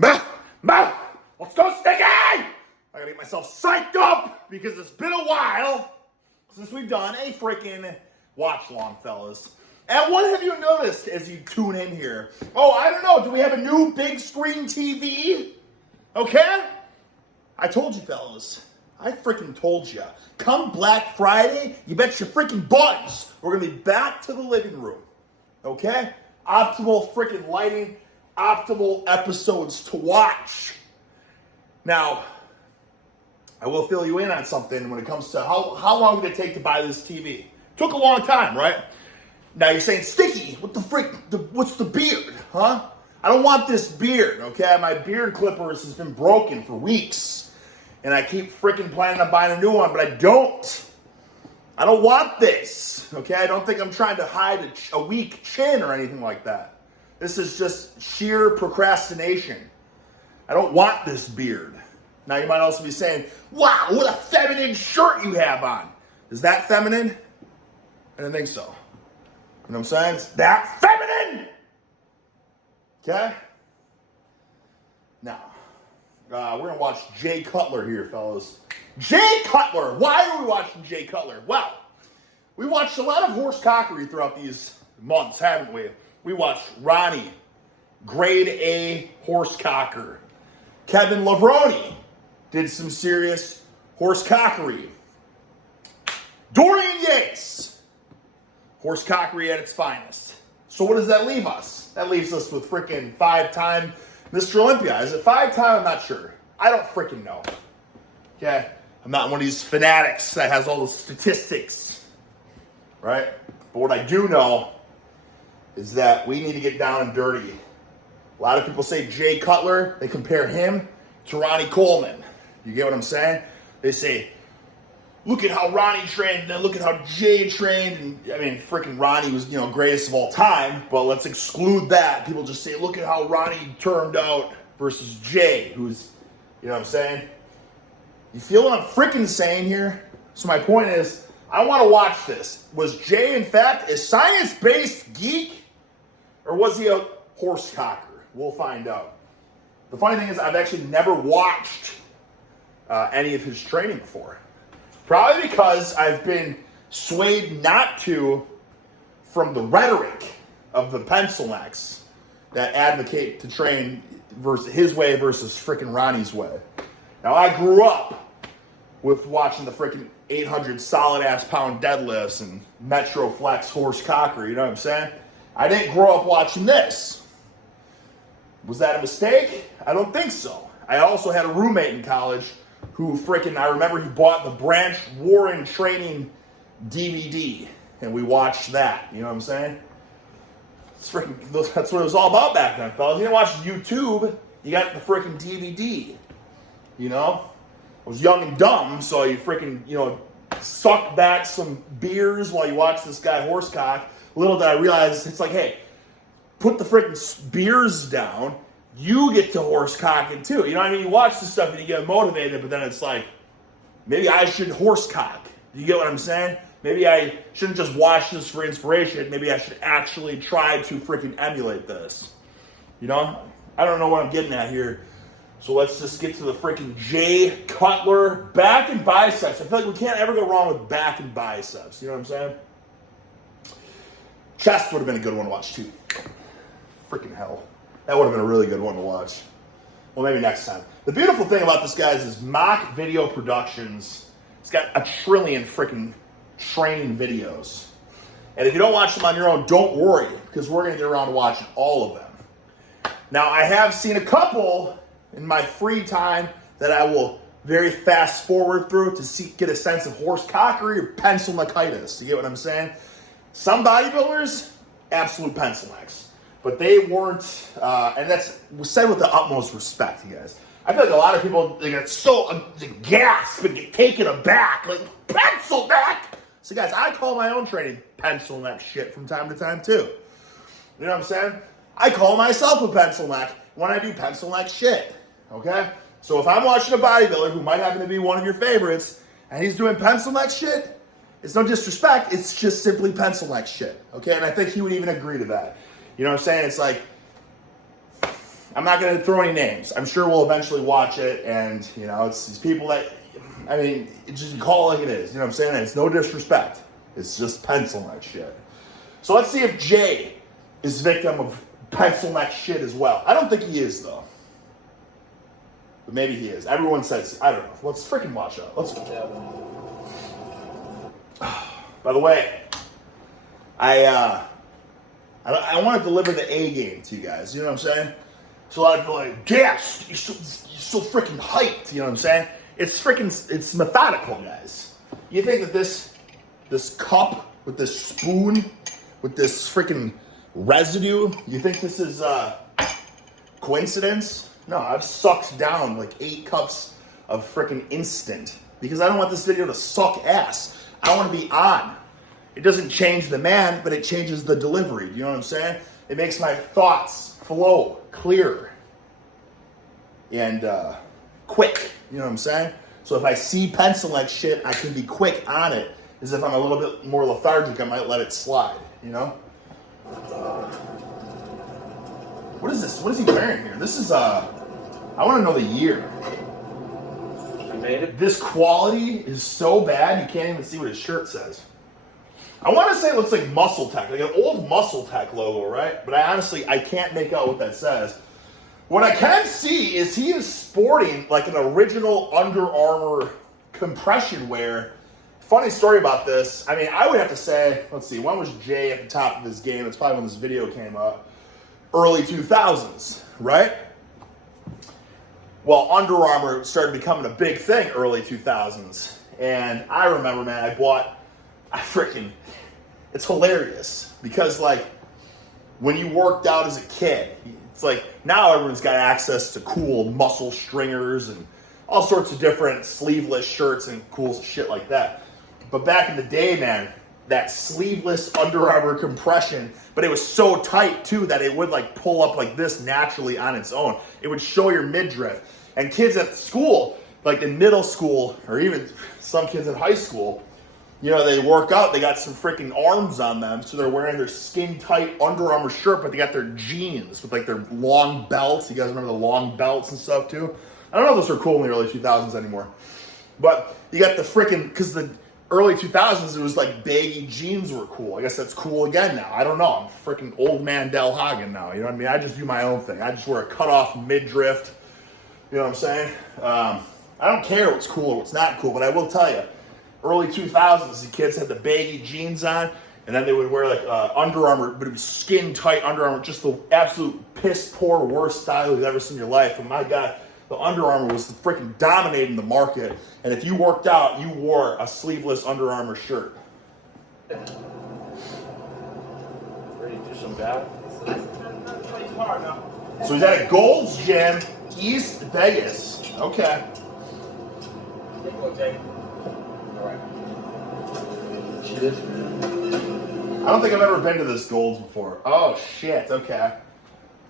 Let's go, Sticky! I gotta get myself psyched up because it's been a while since we've done a freaking watch along, fellas. And what have you noticed as you tune in here? Oh, I don't know. Do we have a new big screen TV? Okay? I told you, fellas. I freaking told you. Come Black Friday, you bet your freaking buttons we're gonna be back to the living room. Okay? Optimal freaking lighting, optimal episodes to watch. Now, I will fill you in on something when it comes to how long did it take to buy this TV? Took a long time, right? Now you're saying, Sticky, what the frick, what's the beard, huh? I don't want this beard, okay? My beard clippers has been broken for weeks. And I keep freaking planning on buying a new one, but I don't. I don't want this, okay? I don't think I'm trying to hide a weak chin or anything like that. This is just sheer procrastination. I don't want this beard. Now you might also be saying, wow, what a feminine shirt you have on. Is that feminine? I didn't think so. You know what I'm saying? It's that feminine! Okay? Now, we're going to watch Jay Cutler here, fellas. Jay Cutler! Why are we watching Jay Cutler? Well, we watched a lot of horse cockery throughout these months, haven't we? We watched Ronnie, grade A horse cocker. Kevin Lavroni did some serious horse cockery. Dorian Yates, horse cockery at its finest. So what does that leave us? That leaves us with freaking 5-time Mr. Olympia. Is it 5-time? I'm not sure. I don't freaking know. Okay? I'm not one of these fanatics that has all the statistics. Right? But what I do know is that we need to get down and dirty. A lot of people say Jay Cutler. They compare him to Ronnie Coleman. You get what I'm saying? They say, look at how Ronnie trained, and look at how Jay trained. And I mean, freaking Ronnie was, greatest of all time, but let's exclude that. People just say, look at how Ronnie turned out versus Jay, who's, you know what I'm saying? You feel what I'm freaking saying here? So my point is, I want to watch this. Was Jay, in fact, a science-based geek, or was he a horse cocker? We'll find out. The funny thing is, I've actually never watched any of his training before. Probably because I've been swayed not to from the rhetoric of the Pencilnecks that advocate to train versus his way versus freaking Ronnie's way. Now, I grew up with watching the freaking 800 solid-ass pound deadlifts and Metro Flex horse cockery, you know what I'm saying? I didn't grow up watching this. Was that a mistake? I don't think so. I also had a roommate in college who I remember he bought the Branch Warren Training DVD, and we watched that. You know what I'm saying? That's what it was all about back then, fellas. You didn't watch YouTube. You got the freaking DVD. You know? I was young and dumb, so you freaking, sucked back some beers while you watched this guy horsecock. Little did I realize, it's like, hey, put the freaking beers down. You get to horsecocking too. You know what I mean? You watch this stuff and you get motivated, but then it's like, maybe I should horsecock. You get what I'm saying? Maybe I shouldn't just watch this for inspiration. Maybe I should actually try to freaking emulate this. You know? I don't know what I'm getting at here. So let's just get to the freaking Jay Cutler back and biceps. I feel like we can't ever go wrong with back and biceps. You know what I'm saying? Chest would have been a good one to watch too. Freaking hell. That would have been a really good one to watch. Well, maybe next time. The beautiful thing about this, guys, is Mock Video Productions. It's got 1 trillion freaking training videos. And if you don't watch them on your own, don't worry, because we're going to get around to watching all of them. Now, I have seen a couple in my free time that I will very fast forward through to get a sense of horse cockery or pencilneckitis. You get what I'm saying? Some bodybuilders, absolute pencilnecks. But they weren't, and that's said with the utmost respect, you guys. I feel like a lot of people, they get so gasp and get taken aback, like, pencil neck! So guys, I call my own training pencil neck shit from time to time too. You know what I'm saying? I call myself a pencil neck when I do pencil neck shit, okay? So if I'm watching a bodybuilder who might happen to be one of your favorites, and he's doing pencil neck shit, it's no disrespect, it's just simply pencil neck shit, okay? And I think he would even agree to that. You know what I'm saying? It's like, I'm not going to throw any names. I'm sure we'll eventually watch it, and, you know, it's people that, I mean, it's just call it like it is. You know what I'm saying? It's no disrespect. It's just Pencilneck shit. So let's see if Jay is victim of Pencilneck shit as well. I don't think he is, though. But maybe he is. Everyone says, I don't know. Let's freaking watch out. Let's. By the way, I want to deliver the A game to you guys. You know what I'm saying? So a lot of people are like, yes, you're so freaking hyped. You know what I'm saying? It's methodical, guys. You think that this cup with this spoon with this freaking residue, you think this is coincidence? No, I've sucked down like 8 cups of freaking instant because I don't want this video to suck ass. I want to be on. It doesn't change the man, but it changes the delivery. Do you know what I'm saying? It makes my thoughts flow clear and quick. You know what I'm saying? So if I see Pencilneck shit, I can be quick on it. As if I'm a little bit more lethargic, I might let it slide. You know? What is this? What is he wearing here? This is I want to know the year. You made it? This quality is so bad you can't even see what his shirt says. I want to say it looks like Muscle Tech, like an old Muscle Tech logo, right? But I can't make out what that says. What I can see is he is sporting like an original Under Armour compression wear. Funny story about this. I mean, I would have to say, let's see, when was Jay at the top of his game? It's probably when this video came up. Early 2000s, right? Well, Under Armour started becoming a big thing early 2000s. And I remember, man, it's hilarious. Because, like, when you worked out as a kid, it's like, now everyone's got access to cool muscle stringers and all sorts of different sleeveless shirts and cool shit like that. But back in the day, man, that sleeveless Under Armour compression, but it was so tight too that it would like pull up like this naturally on its own. It would show your midriff. And kids at school, like in middle school, or even some kids in high school, you know, they work out, they got some freaking arms on them, so they're wearing their skin tight Under Armour shirt, but they got their jeans with like their long belts. You guys remember the long belts and stuff too? I don't know if those were cool in the early 2000s anymore. But you got the freaking, because the early 2000s, it was like baggy jeans were cool. I guess that's cool again now. I don't know. I'm freaking old man Del Hagen now. You know what I mean? I just do my own thing. I just wear a cut-off midriff. You know what I'm saying? I don't care what's cool or what's not cool, but I will tell you, early 2000s, the kids had the baggy jeans on, and then they would wear like Under Armour, but it was skin-tight Under Armour, just the absolute piss-poor worst style you've ever seen in your life. And my God, the Under Armour was freaking dominating the market. And if you worked out, you wore a sleeveless Under Armour shirt. Ready to do some battle? So he's at a Gold's Gym, East Vegas. Okay. I don't think I've ever been to this Gold's before. Oh shit, okay.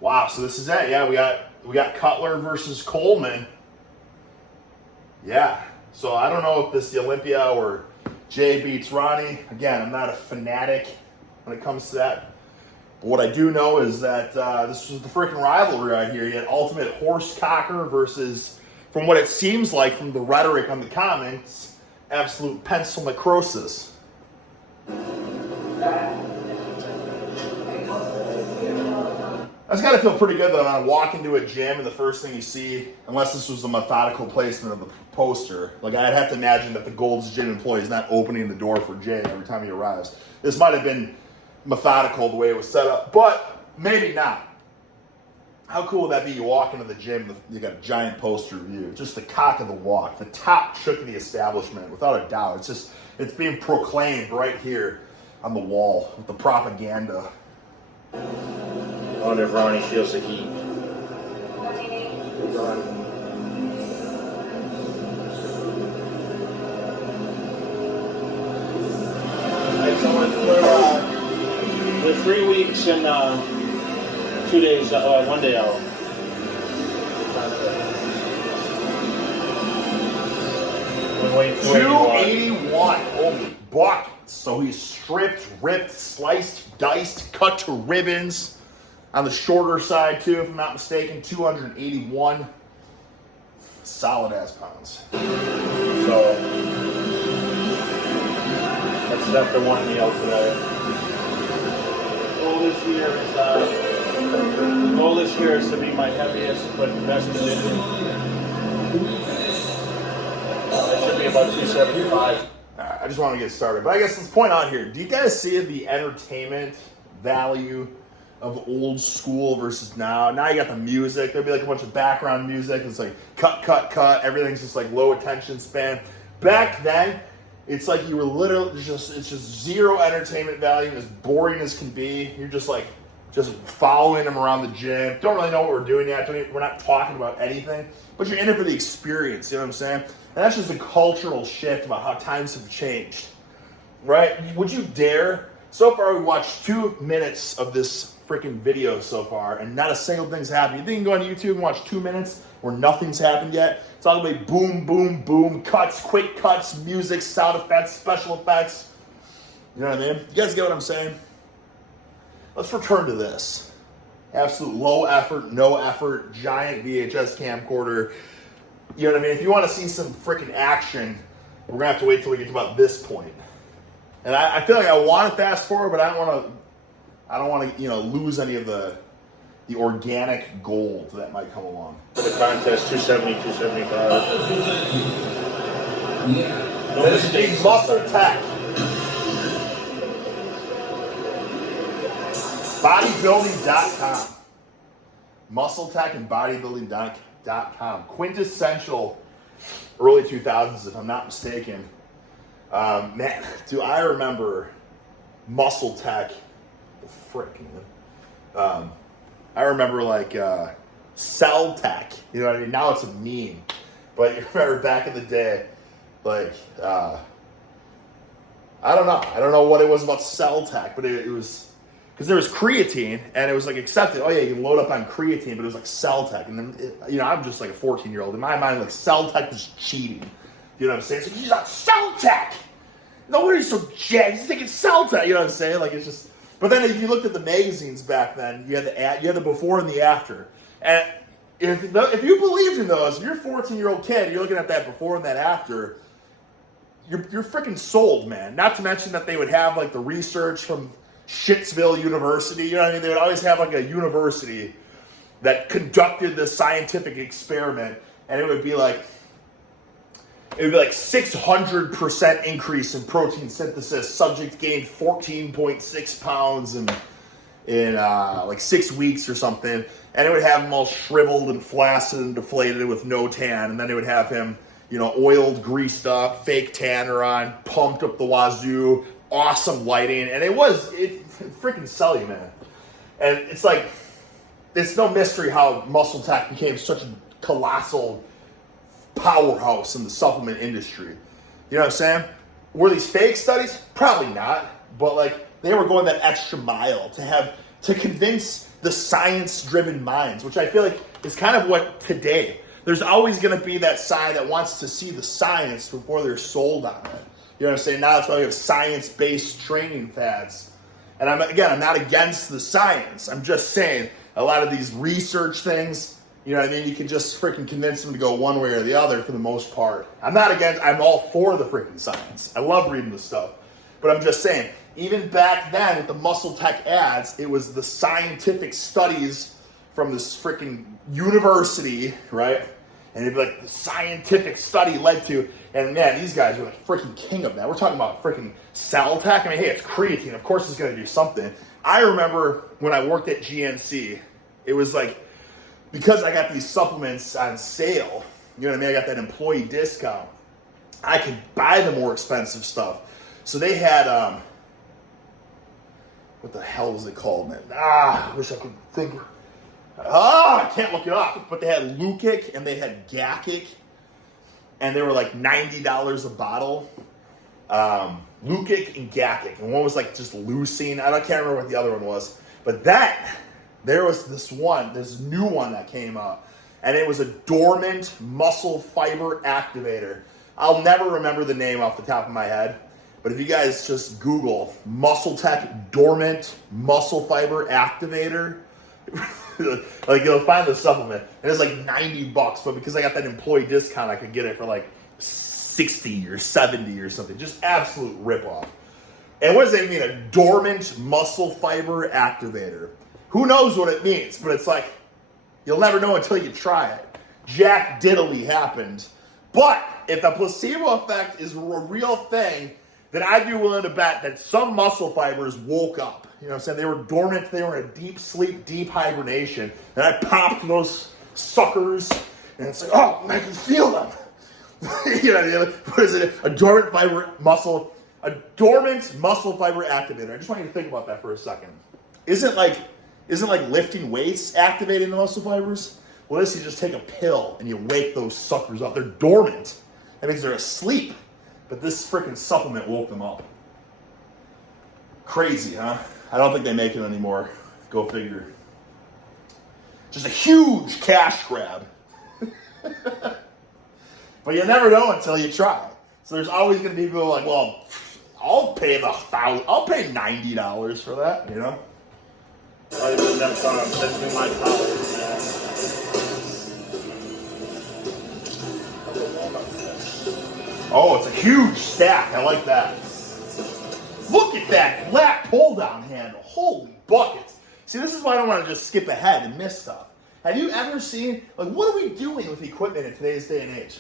Wow, so this is it. Yeah, we got Cutler versus Coleman. Yeah. So I don't know if this is the Olympia or Jay beats Ronnie. Again, I'm not a fanatic when it comes to that. But what I do know is that this was the freaking rivalry right here. You had Ultimate Horsecocker versus, from what it seems like from the rhetoric on the comments, absolute pencil necrosis. That's got to feel pretty good, though, when I walk into a gym and the first thing you see, unless this was a methodical placement of the poster, like I'd have to imagine that the Gold's Gym employee is not opening the door for Jay every time he arrives. This might have been methodical the way it was set up, but maybe not. How cool would that be? You walk into the gym, you got a giant poster of you, just the cock of the walk, the top chook of the establishment, without a doubt. It's being proclaimed right here on the wall with the propaganda. I wonder if Ronnie feels the heat. We're 3 weeks and 2 days, 1 day out. 281. Holy buckets. So he's stripped, ripped, sliced, diced, cut to ribbons. On the shorter side, too, if I'm not mistaken, 281. Solid-ass pounds. So, that's after one meal today. Goal this year is to be my heaviest but best condition. It should be about 275. All right, I just want to get started. But I guess let's point out here. Do you guys see the entertainment value of old school versus now? Now you got the music. There'll be like a bunch of background music. It's like cut, cut, cut. Everything's just like low attention span. Back then, it's like you were literally it's just zero entertainment value, as boring as can be. You're just like following them around the gym. Don't really know what we're doing yet. We're not talking about anything, but you're in it for the experience. You know what I'm saying? And that's just a cultural shift about how times have changed, right? Would you dare? So far, we watched 2 minutes of this freaking video so far, and not a single thing's happened. You think you can go on YouTube and watch 2 minutes where nothing's happened yet? It's all gonna be boom, boom, boom, cuts, quick cuts, music, sound effects, special effects. You know what I mean? You guys get what I'm saying? Let's return to this. Absolute low effort, no effort, giant VHS camcorder. You know what I mean? If you want to see some freaking action, we're gonna have to wait till we get to about this point. And I feel like I want to fast forward, but I don't want to, lose any of the organic gold that might come along. For the contest, 270, 275. No This is mistakes. Muscle Tech. Bodybuilding.com. Muscle Tech and bodybuilding.com. Quintessential early 2000s, if I'm not mistaken. Man, do I remember Muscle Tech? The frick, man. I remember like Cell Tech. You know what I mean? Now it's a meme. But you remember back in the day, like, I don't know. I don't know what it was about Cell Tech, but it was, because there was creatine, and it was like accepted. Oh yeah, you can load up on creatine, but it was like Cell Tech. And then, I'm just like a 14-year-old. In my mind, like Cell Tech was cheating. You know what I'm saying? It's like, he's on Cell Tech. No wonder he's so jacked. He's thinking Cell Tech. You know what I'm saying? Like, it's just. But then if you looked at the magazines back then, you had the before and the after. And if you believed in those, if you're a 14-year-old kid, you're looking at that before and that after, you're freaking sold, man. Not to mention that they would have like the research from Shittsville University. You know what I mean? They would always have like a university that conducted the scientific experiment, and it would be like 600% increase in protein synthesis. Subject gained 14.6 pounds in like 6 weeks or something. And it would have him all shriveled and flaccid and deflated with no tan. And then it would have him, oiled, greased up, fake tanner on, pumped up the wazoo, awesome lighting. And it freaking sell you, man. And it's like, it's no mystery how Muscle Tech became such a colossal powerhouse in the supplement industry. You know what I'm saying? Were these fake studies? Probably not. But like, they were going that extra mile to convince the science-driven minds, which I feel like is kind of what today. There's always going to be that side that wants to see the science before they're sold on it. You know what I'm saying? Now that's why we have science-based training fads. And I'm not against the science. I'm just saying a lot of these research things, you know what I mean? You can just freaking convince them to go one way or the other for the most part. I'm all for the freaking science. I love reading the stuff. But I'm just saying, even back then with the Muscle Tech ads, it was the scientific studies from this freaking university, right? And it'd be like the scientific study led to, and man, these guys are like freaking king of that. We're talking about freaking Cell Tech. I mean, hey, it's creatine. Of course it's going to do something. I remember when I worked at GNC, it was like, because I got these supplements on sale, you know what I mean? I got that employee discount. I could buy the more expensive stuff. So they had, what the hell was it called, man? I wish I could think. I can't look it up. But they had Lukic and they had Gakic. And they were like $90 a bottle. Lukic and Gakic. And one was like just leucine. I can't remember what the other one was. But there was this new one that came out. And it was a dormant muscle fiber activator. I'll never remember the name off the top of my head. But if you guys just Google Muscle Tech dormant muscle fiber activator, Like, you'll find the supplement, and it's like $90, but because I got that employee discount, I could get it for like 60 or 70 or something. Just absolute ripoff. And what does that mean? A dormant muscle fiber activator. Who knows what it means, but it's like, you'll never know until you try it. Jack Diddley happened. But if the placebo effect is a real thing, then I'd be willing to bet that some muscle fibers woke up. You know what I'm saying? They were dormant, they were in a deep sleep, deep hibernation. And I popped those suckers, and it's like, oh, I can feel them. You know, what is it? A dormant muscle fiber activator. I just want you to think about that for a second. Isn't like lifting weights activating the muscle fibers? Well, this, you just take a pill and you wake those suckers up. They're dormant. That means they're asleep. But this freaking supplement woke them up. Crazy, huh? I don't think they make it anymore. Go figure. Just a huge cash grab. But you never know until you try. So there's always going to be people like, well, I'll pay $90 for that, you know? Oh, it's a huge stack. I like that. Look at that lat pull-down handle. Holy buckets. See, this is why I don't want to just skip ahead and miss stuff. Have you ever seen, like, what are we doing with equipment in today's day and age?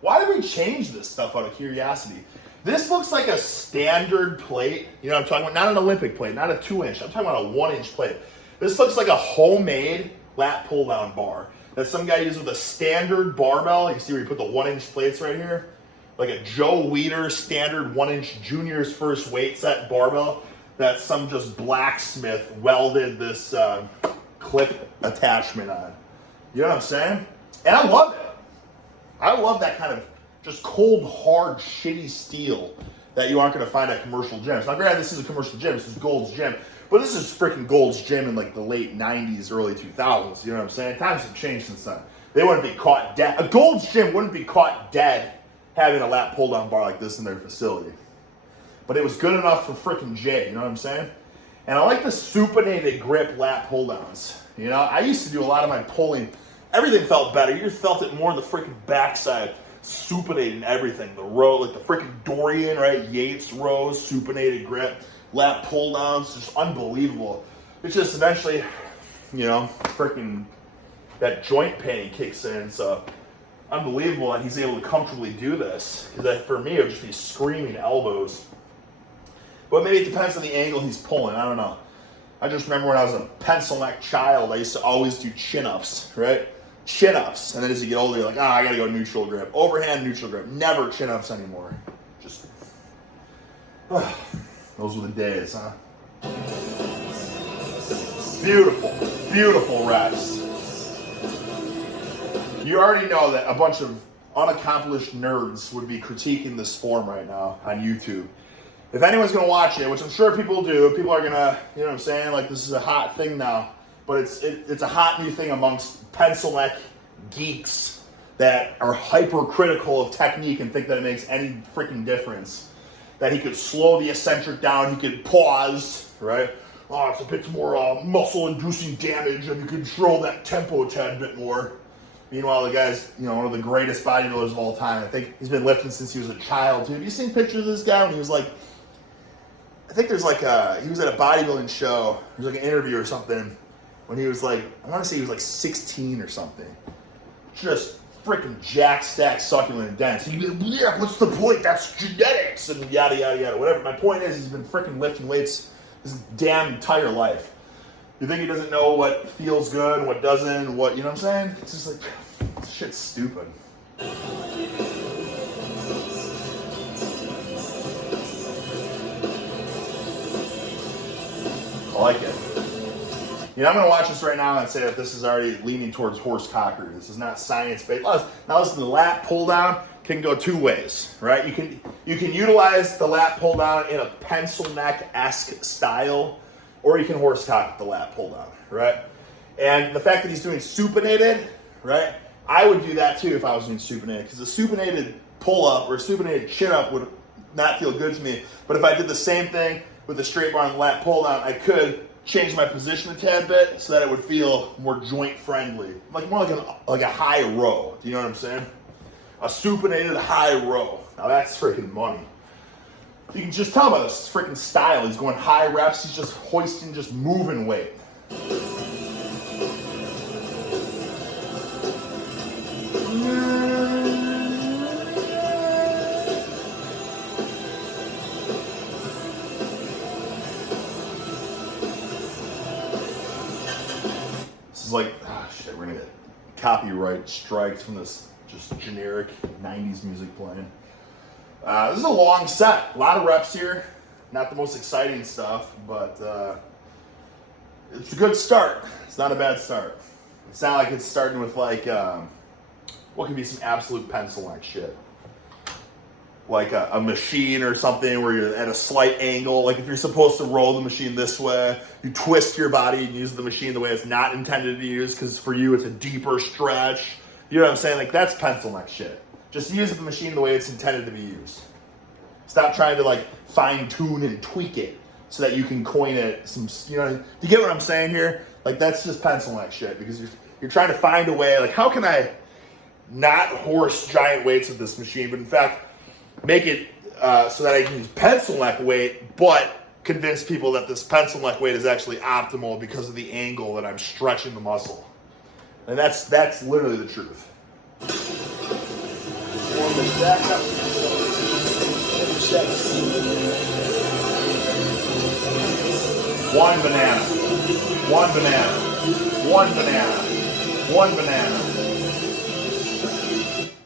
Why did we change this stuff out of curiosity? This looks like a standard plate. You know what I'm talking about? Not an Olympic plate, not a 2-inch. I'm talking about a 1-inch plate. This looks like a homemade lat pull-down bar that some guy used with a standard barbell. You can see where you put the 1-inch plates right here. Like a Joe Weider standard 1-inch junior's first weight set barbell that some just blacksmith welded this clip attachment on. You know what I'm saying? And I love it. I love that kind of just cold, hard, shitty steel that you aren't going to find at commercial gyms. Now, granted, this is a commercial gym. This is Gold's Gym. But this is freaking Gold's Gym in like the late 90s, early 2000s. You know what I'm saying? Times have changed since then. They wouldn't be caught dead. A Gold's Gym wouldn't be caught dead having a lat pull-down bar like this in their facility. But it was good enough for freaking Jay. You know what I'm saying? And I like the supinated grip lat pull-downs. You know, I used to do a lot of my pulling. Everything felt better. You just felt it more in the freaking backside. Supinating everything. The row, like the freaking Dorian, right? Yates rows, supinated grip, lat pull downs, just unbelievable. It's just eventually, you know, freaking that joint pain kicks in. So unbelievable that he's able to comfortably do this. Because for me, it would just be screaming elbows. But maybe it depends on the angle he's pulling. I don't know. I just remember when I was a Pencilneck child, I used to always do chin-ups, right? Chin-ups. And then as you get older, you're like, I got to go neutral grip. Overhand neutral grip. Never chin-ups anymore. Just, those were the days, huh? Beautiful, beautiful reps. You already know that a bunch of unaccomplished nerds would be critiquing this form right now on YouTube. If anyone's going to watch it, which I'm sure people do, people are going to, you know what I'm saying, like this is a hot thing now. But it's a hot new thing amongst Pencilneck geeks that are hypercritical of technique and think that it makes any freaking difference. That he could slow the eccentric down, he could pause, right? Oh, it's a bit more muscle-inducing damage, and you control that tempo a tad bit more. Meanwhile, the guy's, you know, one of the greatest bodybuilders of all time. I think he's been lifting since he was a child, too. Have you seen pictures of this guy when he was like, I think there's like he was at a bodybuilding show. There's like an interview or something when he was like, I want to say he was like 16 or something. Just freaking jack stack succulent and dense. He'd be like, yeah, what's the point? That's genetics and yada, yada, yada. Whatever. My point is he's been freaking lifting weights his damn entire life. You think he doesn't know what feels good and what doesn't, what, you know what I'm saying? It's just like, this shit's stupid. I like it. You know, I'm going to watch this right now and say that this is already leaning towards horse cockery. This is not science-based. Now listen, the lat pull-down can go two ways, right? You can utilize the lat pull-down in a Pencilneck-esque style, or you can horse cock the lat pull-down, right? And the fact that he's doing supinated, right? I would do that too if I was doing supinated, because a supinated pull-up or a supinated chin-up would not feel good to me. But if I did the same thing with the straight bar and the lat pull-down, I could change my position a tad bit so that it would feel more joint friendly, like more like a high row. Do you know what I'm saying? A supinated high row. Now that's freaking money. You can just tell by this freaking style. He's going high reps. He's just hoisting, just moving weight. This is like, shit, we're gonna get copyright strikes from this just generic 90s music playing. This is a long set. A lot of reps here. Not the most exciting stuff, but it's a good start. It's not a bad start. It's not like it's starting with like, what could be some absolute pencil-neck shit. Like a machine or something where you're at a slight angle. Like if you're supposed to roll the machine this way, you twist your body and use the machine the way it's not intended to be used because for you it's a deeper stretch. You know what I'm saying? Like that's pencil-neck shit. Just use the machine the way it's intended to be used. Stop trying to like fine tune and tweak it so that you can coin it some, you know, do you get what I'm saying here? Like that's just pencil-neck shit because you're trying to find a way, like how can I not horse giant weights with this machine, but in fact make it so that I can use pencil-neck weight, but convince people that this pencil-neck weight is actually optimal because of the angle that I'm stretching the muscle. And that's literally the truth. Warm this back up. One banana. One banana. One banana. One banana.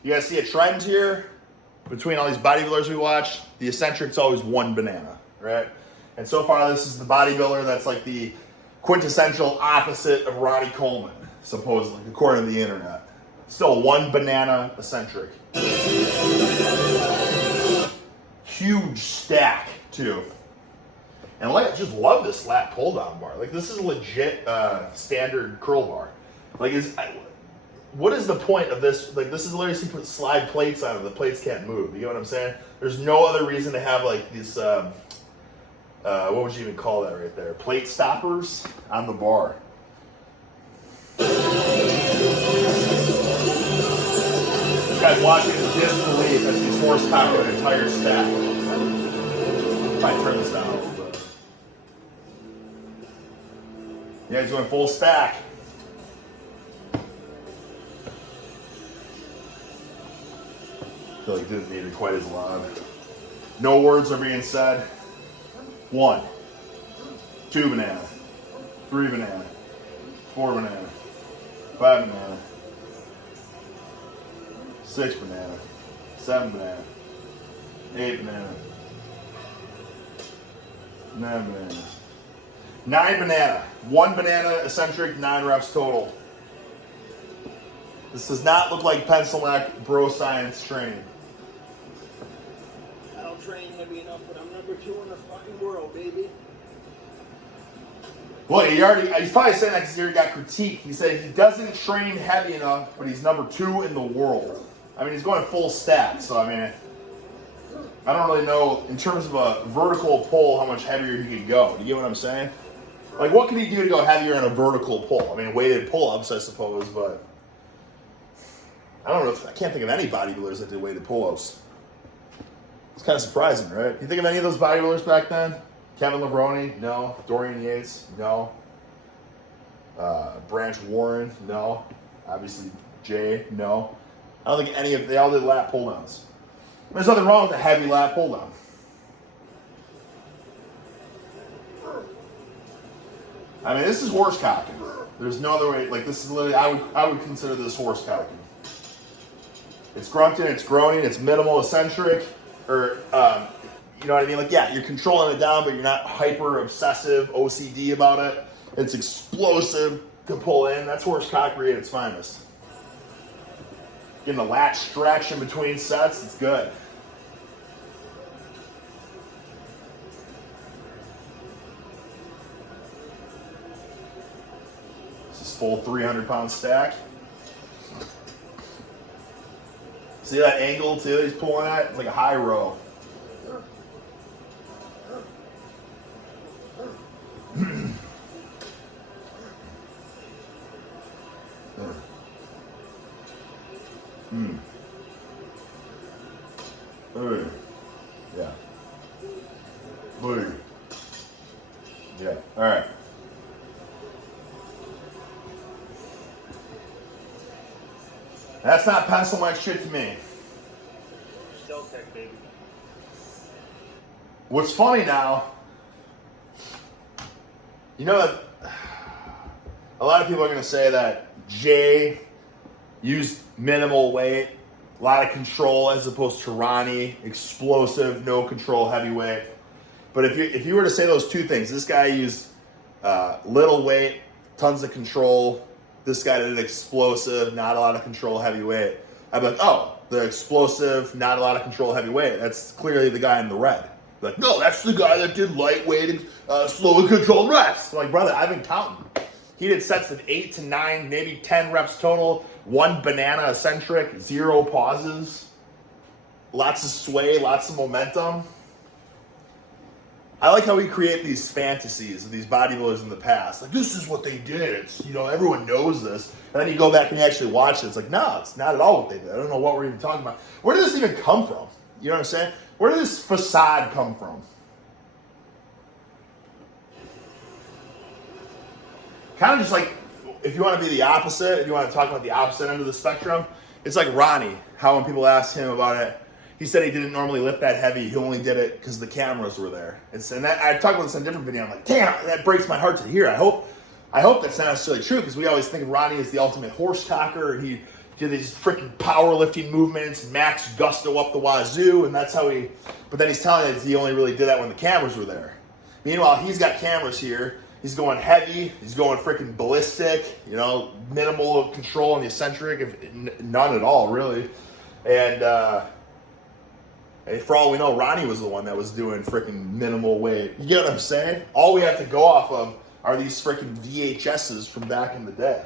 You guys see a trend here between all these bodybuilders we watch? The eccentric's always one banana, right? And so far, this is the bodybuilder that's like the quintessential opposite of Ronnie Coleman, supposedly, according to the internet. Still one banana eccentric. Huge stack, too. And like, I just love this lat pull-down bar. Like, this is a legit standard curl bar. Like, what is the point of this? Like, this is literally you put slide plates on it. The plates can't move. You get what I'm saying? There's no other reason to have, like, these, what would you even call that right there? Plate stoppers on the bar. You guys watching in disbelief as these horsepower an entire stack. Might turn this down a little bit. Yeah, he's going full stack. I feel like it didn't need it quite as loud. No words are being said. 1, 2 banana, 3 banana, 4 banana, 5 banana, 6 banana, 7 banana, 8 banana, 9 banana. 9 banana. 1 banana eccentric, 9 reps total. This does not look like Pencilneck bro science training. I don't train heavy enough, but I'm number 2 in the fucking world, baby. Well, he's probably saying that because he already got critique. He said he doesn't train heavy enough, but he's number 2 in the world. I mean, he's going full stack, so I mean, I don't really know in terms of a vertical pull how much heavier he could go. Do you get what I'm saying? Like, what can he do to go heavier in a vertical pull? I mean, weighted pull-ups, I suppose, but I don't know. I can't think of any bodybuilders that did weighted pull-ups. It's kind of surprising, right? You think of any of those bodybuilders back then? Kevin Levrone? No. Dorian Yates? No. Branch Warren? No. Obviously, Jay? No. I don't think any of they all did lat pull-downs. There's nothing wrong with a heavy lat pull-down. I mean, this is horse cocking. There's no other way. Like, this is literally, I would consider this horse cocking. It's grunting, it's groaning, it's minimal eccentric, or you know what I mean? Like, yeah, you're controlling it down, but you're not hyper obsessive OCD about it. It's explosive to pull in. That's horse cockery at its finest. Getting the lat stretch in between sets, it's good. This is full 300-pound stack. See that angle too that he's pulling at? It's like a high row. Ooh. Yeah. Ooh. Yeah. All right. That's not Pencilneck shit to me. Still tech, baby. What's funny now, you know that a lot of people are going to say that Jay used minimal weight, a lot of control, as opposed to Ronnie, explosive, no control, heavyweight. But if you were to say those two things, this guy used little weight, tons of control. This guy did explosive, not a lot of control, heavyweight. I'd be like, oh, the explosive, not a lot of control, heavyweight. That's clearly the guy in the red. Like, no, that's the guy that did lightweight and slow and controlled reps. I'm like, brother, I've been counting. He did sets of 8 to 9, maybe 10 reps total. 1 banana eccentric, 0 pauses. Lots of sway, lots of momentum. I like how we create these fantasies of these bodybuilders in the past. Like, this is what they did. It's, everyone knows this. And then you go back and you actually watch it. It's like, no, it's not at all what they did. I don't know what we're even talking about. Where did this even come from? You know what I'm saying? Where did this facade come from? Kind of just like, if you want to be the opposite, if you want to talk about the opposite end of the spectrum, it's like Ronnie, how when people asked him about it, he said he didn't normally lift that heavy. He only did it because the cameras were there. And that, I talked about this in a different video. I'm like, damn, that breaks my heart to hear. I hope that's not necessarily true, because we always think of Ronnie as the ultimate horse cocker. He did these freaking powerlifting movements, max gusto up the wazoo, and that's how but then he's telling us he only really did that when the cameras were there. Meanwhile, he's got cameras here. He's going heavy. He's going freaking ballistic. Minimal control on the eccentric, none at all, really. And for all we know, Ronnie was the one that was doing freaking minimal weight. You get what I'm saying? All we have to go off of are these freaking VHSs from back in the day.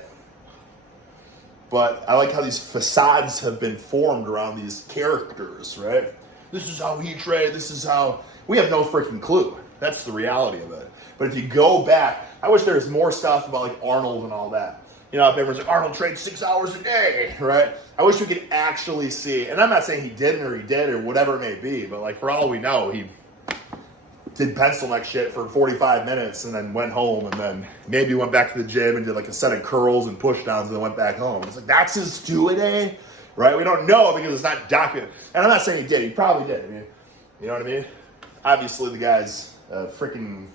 But I like how these facades have been formed around these characters, right? This is how he trained. This is how... We have no freaking clue. That's the reality of it. But if you go back, I wish there was more stuff about like Arnold and all that. If everyone's like, Arnold trained 6 hours a day, right? I wish we could actually see, and I'm not saying he didn't or he did or whatever it may be, but like for all we know, he did Pencilneck shit for 45 minutes and then went home and then maybe went back to the gym and did like a set of curls and push downs and then went back home. It's like, that's his 2-a-day, right? We don't know because it's not documented. And I'm not saying he did. He probably did. You know what I mean? Obviously, the guy's a freaking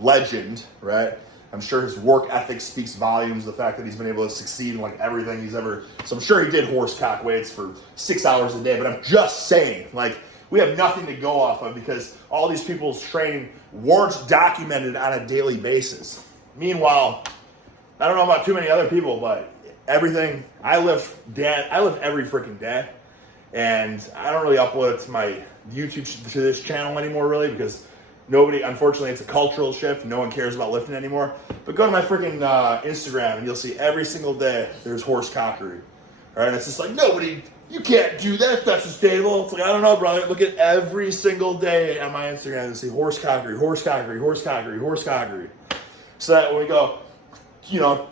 legend, right? I'm sure his work ethic speaks volumes. The fact that he's been able to succeed in like everything he's ever. So I'm sure he did horse cock weights for 6 hours a day. But I'm just saying, like, we have nothing to go off of because all these people's training weren't documented on a daily basis. Meanwhile, I don't know about too many other people, but everything I live every freaking day, and I don't really upload it to my YouTube to this channel anymore, really, because nobody, unfortunately, it's a cultural shift. No one cares about lifting anymore. But go to my freaking Instagram, and you'll see every single day there's horse cockery. All right, and it's just like, nobody, you can't do that. That's sustainable. It's like, I don't know, brother. Look at every single day on my Instagram and see horse cockery, horse cockery, horse cockery, horse cockery. So that when we go,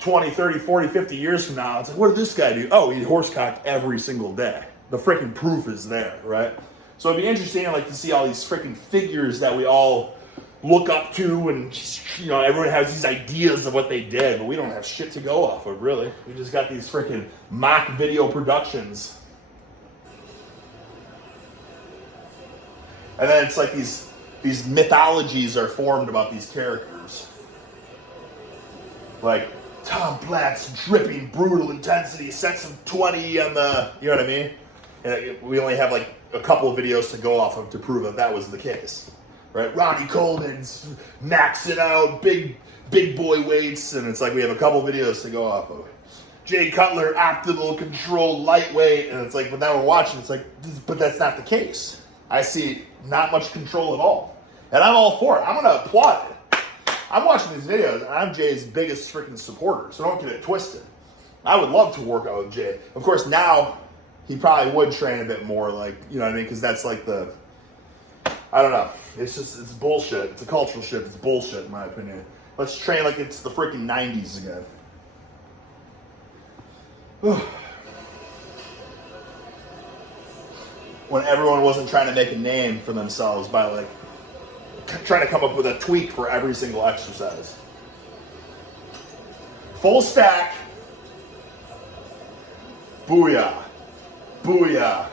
20, 30, 40, 50 years from now, it's like, what did this guy do? Oh, he horse cocked every single day. The freaking proof is there, right? So it'd be interesting, like, to see all these freaking figures that we all look up to, and everyone has these ideas of what they did, but we don't have shit to go off of, really. We just got these freaking mock video productions, and then it's like these mythologies are formed about these characters, like Tom Black's dripping brutal intensity, sets of 20 on the, you know what I mean? And we only have like a couple of videos to go off of to prove that was the case, right? Ronnie Coleman's maxing out big boy weights, and it's like we have a couple videos to go off of. Jay Cutler, optimal control, lightweight, and it's like, but now we're watching, it's like, but that's not the case. I see not much control at all, and I'm all for it. I'm gonna applaud it. I'm watching these videos, and I'm Jay's biggest freaking supporter, so don't get it twisted. I would love to work out with Jay. Of course, now he probably would train a bit more, like, you know what I mean? Because that's like I don't know. It's bullshit. It's a cultural shift. It's bullshit, in my opinion. Let's train like it's the freaking 90s again. when everyone wasn't trying to make a name for themselves by like trying to come up with a tweak for every single exercise. Full stack. Booyah. Booyah.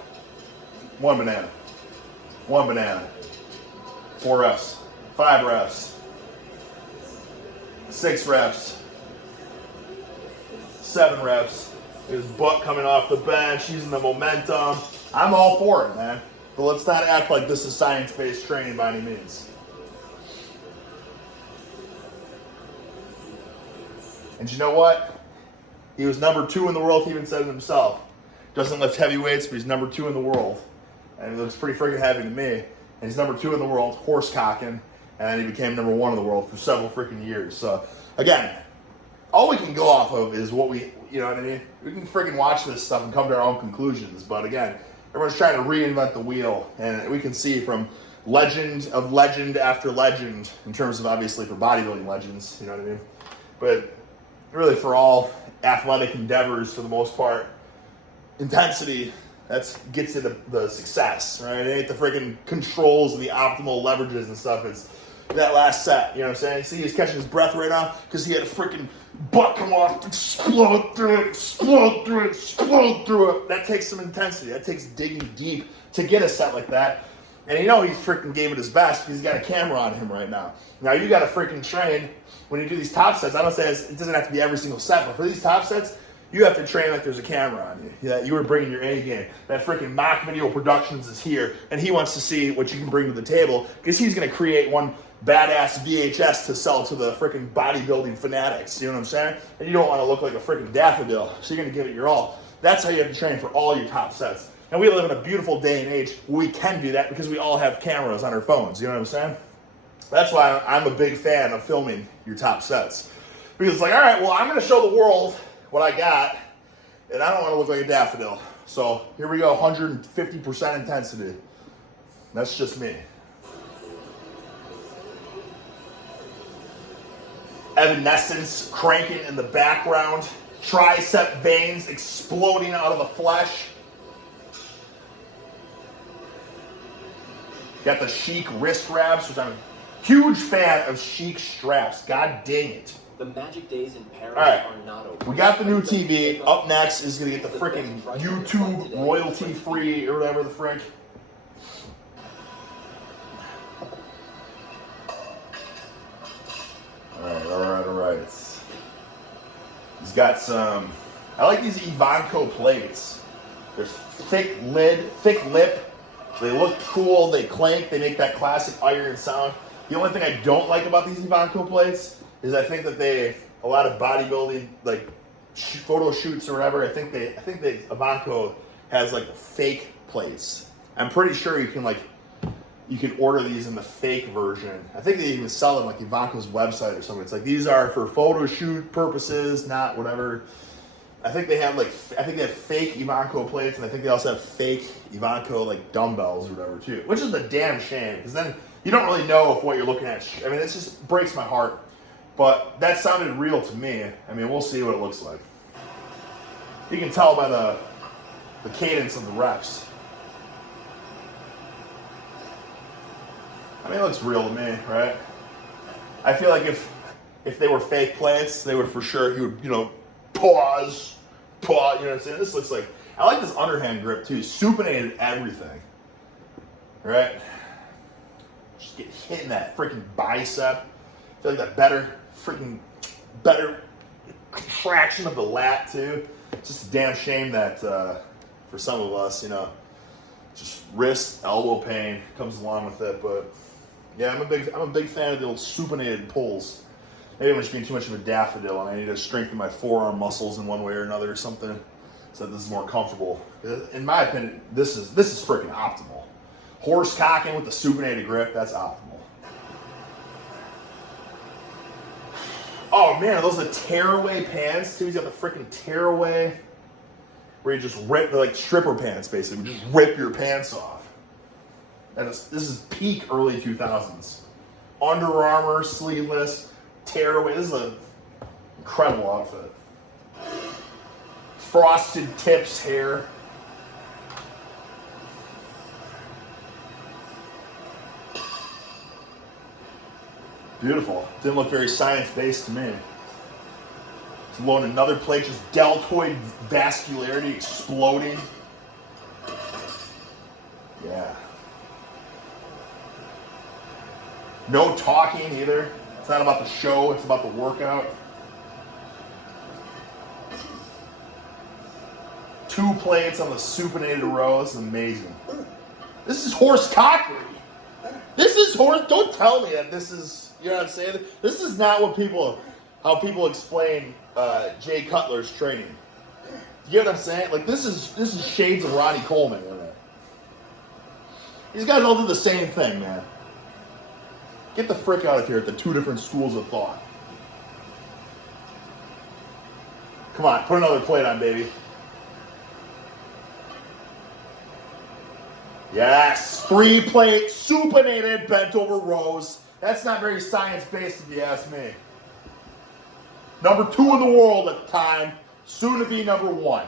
One banana. One banana. 4 reps. 5 reps. 6 reps. 7 reps. His butt coming off the bench, using the momentum. I'm all for it, man. But let's not act like this is science-based training by any means. And you know what? He was number 2 in the world, he even said it himself. Doesn't lift heavy weights, but he's number 2 in the world. And he looks pretty freaking heavy to me. And he's number 2 in the world, horse cocking. And then he became number 1 in the world for several freaking years. So, again, all we can go off of is what we, you know what I mean? We can freaking watch this stuff and come to our own conclusions. But again, everyone's trying to reinvent the wheel. And we can see from legend after legend, in terms of obviously for bodybuilding legends, you know what I mean? But really for all athletic endeavors, for the most part, intensity, that gets you the success, right? It ain't the freaking controls and the optimal leverages and stuff. It's that last set, you know what I'm saying? See, he's catching his breath right now because he had a freaking butt come off, explode through it, explode through it, explode through it. That takes some intensity. That takes digging deep to get a set like that. And you know he freaking gave it his best because he's got a camera on him right now. Now you got to freaking train when you do these top sets. I don't say it doesn't have to be every single set, but for these top sets, you have to train like there's a camera on you. That you were bringing your A game. That freaking Mock Video Productions is here, and he wants to see what you can bring to the table because he's going to create one badass VHS to sell to the freaking bodybuilding fanatics. You know what I'm saying? And you don't want to look like a freaking daffodil, so you're going to give it your all. That's how you have to train for all your top sets. And we live in a beautiful day and age where we can do that because we all have cameras on our phones. You know what I'm saying? That's why I'm a big fan of filming your top sets. Because it's like, all right, well, I'm going to show the world what I got, and I don't want to look like a daffodil. So here we go, 150% intensity. That's just me. Evanescence cranking in the background. Tricep veins exploding out of the flesh. Got the Chic wrist wraps, which I'm a huge fan of Chic straps. God dang it. The magic days in Paris are not over. We got the new TV. Up next is going to get the freaking YouTube royalty free or whatever the frick. All right. He's got some, I like these Ivanko plates. They're thick lip. They look cool, they clank, they make that classic iron sound. The only thing I don't like about these Ivanko plates is I think that a lot of bodybuilding, like photo shoots or whatever, I think Ivanko has like fake plates. I'm pretty sure you can order these in the fake version. I think they even sell them like Ivanko's website or something. It's like these are for photo shoot purposes, not whatever. I think they have fake Ivanko plates, and I think they also have fake Ivanko like dumbbells or whatever too, which is a damn shame because then you don't really know if what you're looking at. I mean, it just breaks my heart. But that sounded real to me. I mean, we'll see what it looks like. You can tell by the cadence of the reps. I mean, it looks real to me, right? I feel like if they were fake plates, they would for sure, he would, pause, you know what I'm saying? This looks like, I like this underhand grip too, supinated everything, right? Just get hit in that freaking bicep. I feel like that better contraction of the lat too. It's just a damn shame that for some of us, just wrist, elbow pain comes along with it. But yeah, I'm a big fan of the old supinated pulls. Maybe I'm just being too much of a daffodil and I need to strengthen my forearm muscles in one way or another or something so that this is more comfortable. In my opinion, this is freaking optimal. Horse cocking with the supinated grip, that's optimal. Oh man, are those the tearaway pants too? He's got the freaking tearaway where you just rip, they're like stripper pants basically. You just rip your pants off. And this is peak early 2000s. Under Armour, sleeveless, tearaway. This is an incredible outfit. Frosted tips hair. Beautiful. Didn't look very science-based to me. He's loading another plate, just deltoid vascularity exploding. Yeah. No talking either. It's not about the show, it's about the workout. 2 plates on the supinated row. This is amazing. This is horse cockery. This is horse. Don't tell me that this is, you know what I'm saying? This is not how people explain Jay Cutler's training. You get what I'm saying? Like this is shades of Ronnie Coleman, isn't it? These guys all do the same thing, man. Get the frick out of here at the 2 different schools of thought. Come on, put another plate on, baby. Yes, 3 plate, supinated, bent over rows. That's not very science-based if you ask me. Number 2 in the world at the time, soon to be number 1.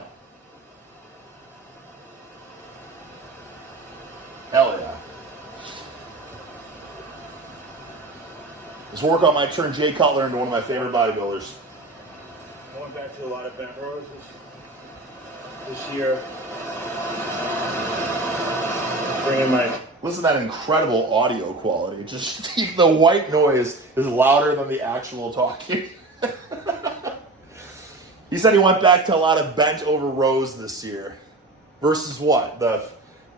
Hell yeah. This workout might turn Jay Cutler into one of my favorite bodybuilders. Going back to a lot of bent rows this year. Bringing my... Listen to that incredible audio quality. Just the white noise is louder than the actual talking. He said he went back to a lot of bent over rows this year. Versus what? The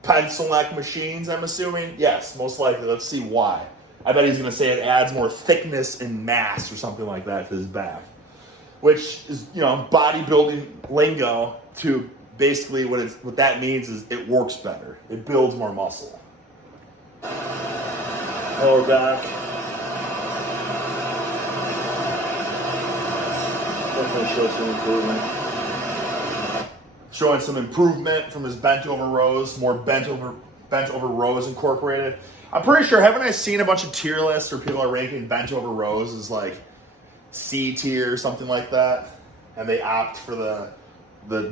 Pencilneck machines, I'm assuming? Yes, most likely. Let's see why. I bet he's going to say it adds more thickness and mass or something like that to his back. Which is, you know, bodybuilding lingo to basically what that means is it works better. It builds more muscle. Lower back. Definitely shows some improvement. Showing some improvement from his bent over rows, more bent over rows incorporated. I'm pretty sure, haven't I seen a bunch of tier lists where people are ranking bent over rows as like C tier or something like that, and they opt for the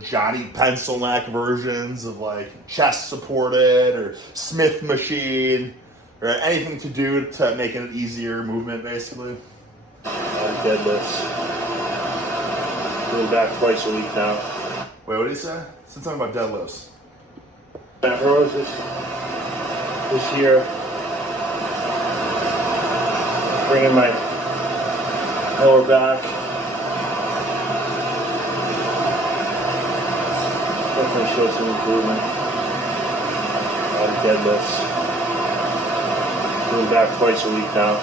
Johnny Pencilneck versions of like chest supported or Smith machine or anything to do to make it an easier movement, basically. Deadlifts. Doing back twice a week now. Wait, what did he say? Said something about deadlifts. Bent rows this year. Bringing my lower back. Definitely shows some improvement. Deadlifts. Doing back twice a week now.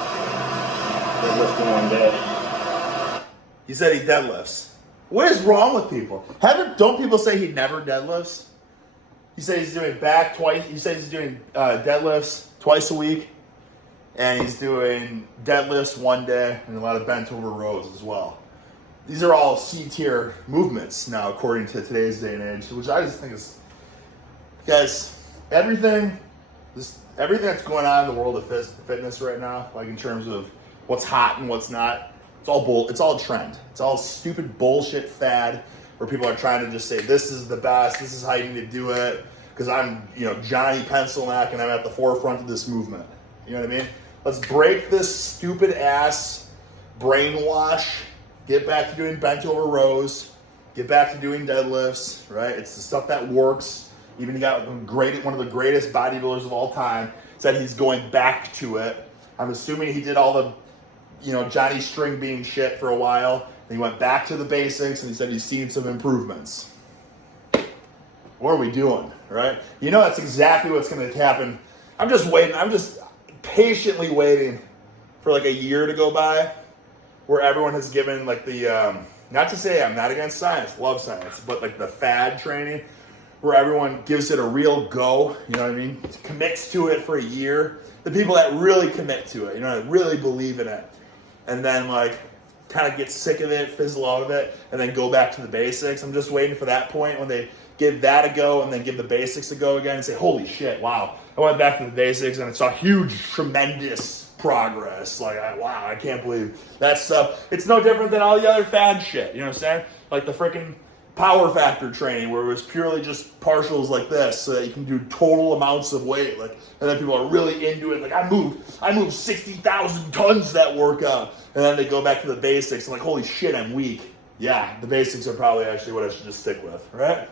Deadlifting one day. He said he deadlifts. What is wrong with people? Don't people say he never deadlifts? He said he's doing back twice. He said he's doing deadlifts twice a week. And he's doing deadlifts one day and a lot of bent over rows as well. These are all C-tier movements now, according to today's day and age, which I just think is... Guys, everything that's going on in the world of fitness right now, like in terms of what's hot and what's not, it's all a trend. It's all stupid bullshit fad where people are trying to just say, this is the best, this is how you need to do it, because I'm, Johnny Pencilneck and I'm at the forefront of this movement. You know what I mean? Let's break this stupid ass brainwash. Get back to doing bent over rows. Get back to doing deadlifts, right? It's the stuff that works. Even you got one of the greatest bodybuilders of all time said he's going back to it. I'm assuming he did all the, Johnny String bean shit for a while. Then he went back to the basics and he said he's seen some improvements. What are we doing, right? That's exactly what's going to happen. I'm just waiting. I'm just patiently waiting for like a year to go by where everyone has given like the, not to say I'm not against science, love science, but like the fad training where everyone gives it a real go, you know what I mean? Commits to it for a year. The people that really commit to it, that really believe in it. And then like kind of get sick of it, fizzle out of it, and then go back to the basics. I'm just waiting for that point when they give that a go and then give the basics a go again and say, holy shit, wow. I went back to the basics and I saw huge, tremendous progress. Like, wow, I can't believe that stuff. It's no different than all the other fad shit. You know what I'm saying? Like the freaking power factor training where it was purely just partials like this so that you can do total amounts of weight. Like, and then people are really into it. Like, I moved 60,000 tons that workout. And then they go back to the basics. I'm like, holy shit, I'm weak. Yeah, the basics are probably actually what I should just stick with, right?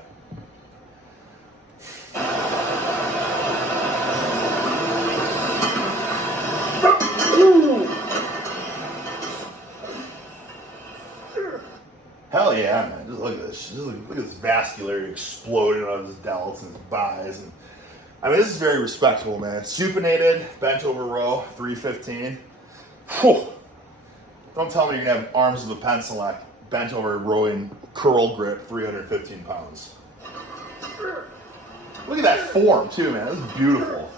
Hell yeah, man. Just look at this. Just look at this vascular exploding on his delts and his buys. And I mean, this is very respectable, man. Supinated, bent over row, 315. Whew. Don't tell me you're going to have arms of a Pencilneck, bent over rowing curl grip, 315 pounds. Look at that form, too, man. This is beautiful.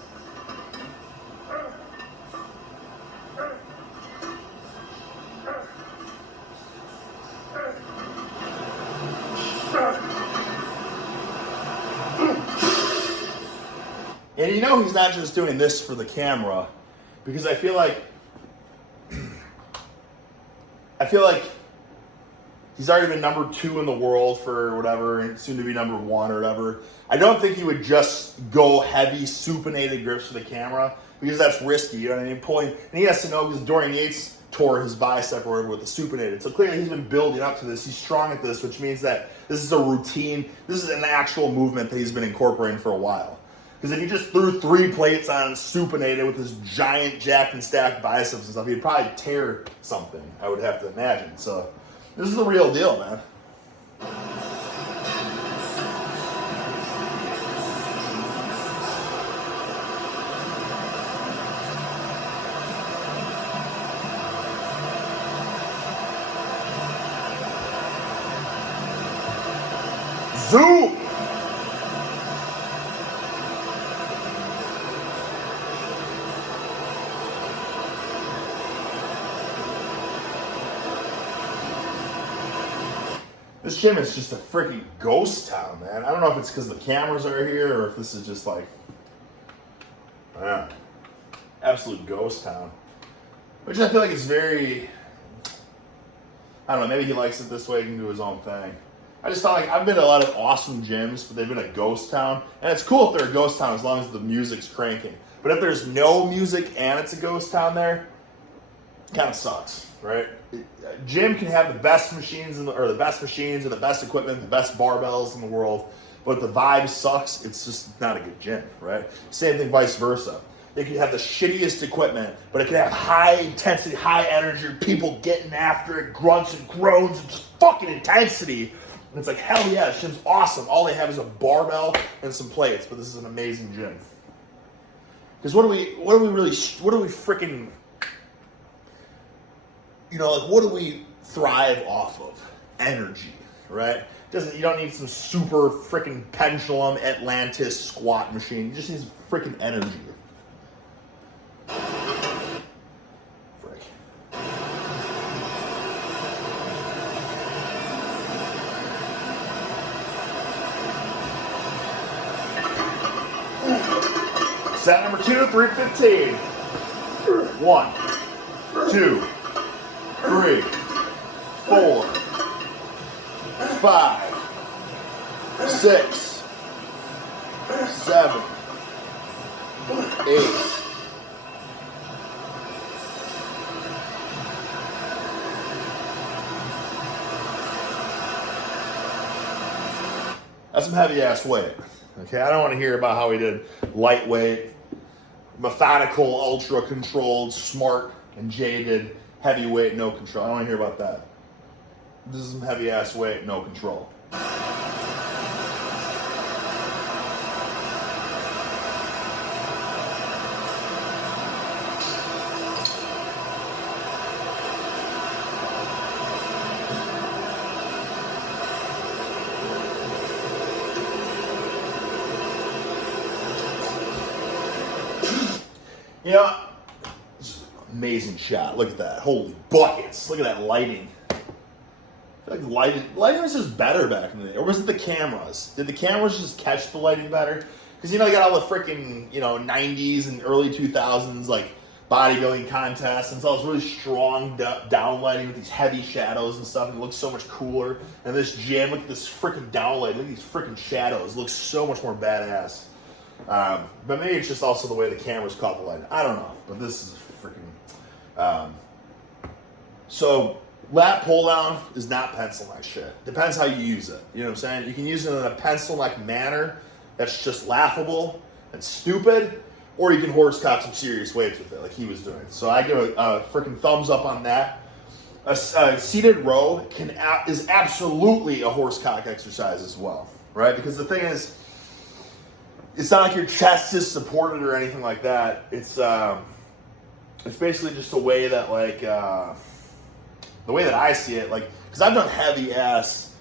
And you know he's not just doing this for the camera, because I feel like he's already been number 2 in the world for whatever, and soon to be number 1 or whatever. I don't think he would just go heavy supinated grips for the camera, because that's risky, you know what I mean? Pulling, and he has to know, because Dorian Yates tore his bicep or whatever with the supinated. So clearly he's been building up to this. He's strong at this, which means that this is a routine. This is an actual movement that he's been incorporating for a while. Because if you just threw 3 plates on supinated with his giant jacked and stacked biceps and stuff, he'd probably tear something, I would have to imagine. So this is the real deal, man. Zoom! This gym is just a freaking ghost town, man. I don't know if it's because the cameras are here or if this is just like, absolute ghost town. Which I feel like is very, I don't know, maybe he likes it this way, he can do his own thing. I just thought, like, I've been to a lot of awesome gyms, but they've been a ghost town. And it's cool if they're a ghost town as long as the music's cranking. But if there's no music and it's a ghost town there, it kind of sucks, right? Gym can have the best machines or the best equipment, the best barbells in the world, but the vibe sucks. It's just not a good gym, right? Same thing, vice versa. They could have the shittiest equipment, but it could have high intensity, high energy, people getting after it, grunts and groans, and just fucking intensity. And it's like, hell yeah, this gym's awesome. All they have is a barbell and some plates, but this is an amazing gym. Because what do we freaking, you know, like, what do we thrive off of? Energy, right? You don't need some super freaking pendulum Atlantis squat machine. You just need some freaking energy. Frick. Set number 2, 315. 1, 2, 3, 4, 5, 6, 7, 8. That's some heavy ass weight. Okay, I don't want to hear about how he did lightweight, methodical, ultra controlled, smart, and Jay did heavyweight, no control. I don't want to hear about that. This is some heavy ass weight, no control. You know, amazing shot. Look at that. Holy buckets. Look at that lighting. I feel like lighting was just better back in the day. Or was it the cameras? Did the cameras just catch the lighting better? Because, you know, they got all the freaking, you know, 90s and early 2000s, like, bodybuilding contests, and it's all this really strong downlighting with these heavy shadows and stuff. And it looks so much cooler. And this gym, look at this freaking downlight. Look at these freaking shadows. It looks so much more badass. But maybe it's just also the way the camera's caught the light. I don't know. But this is freaking... So lat pull down is not pencil neck shit. Depends how you use it. You know what I'm saying? You can use it in a pencil neck manner that's just laughable and stupid, or you can horsecock some serious weights with it like he was doing. So I give a freaking thumbs up on that. A seated row is absolutely a horsecock exercise as well, right? Because the thing is, it's not like your chest is supported or anything like that. It's basically just a way that the way that I see it, because I've done heavy ass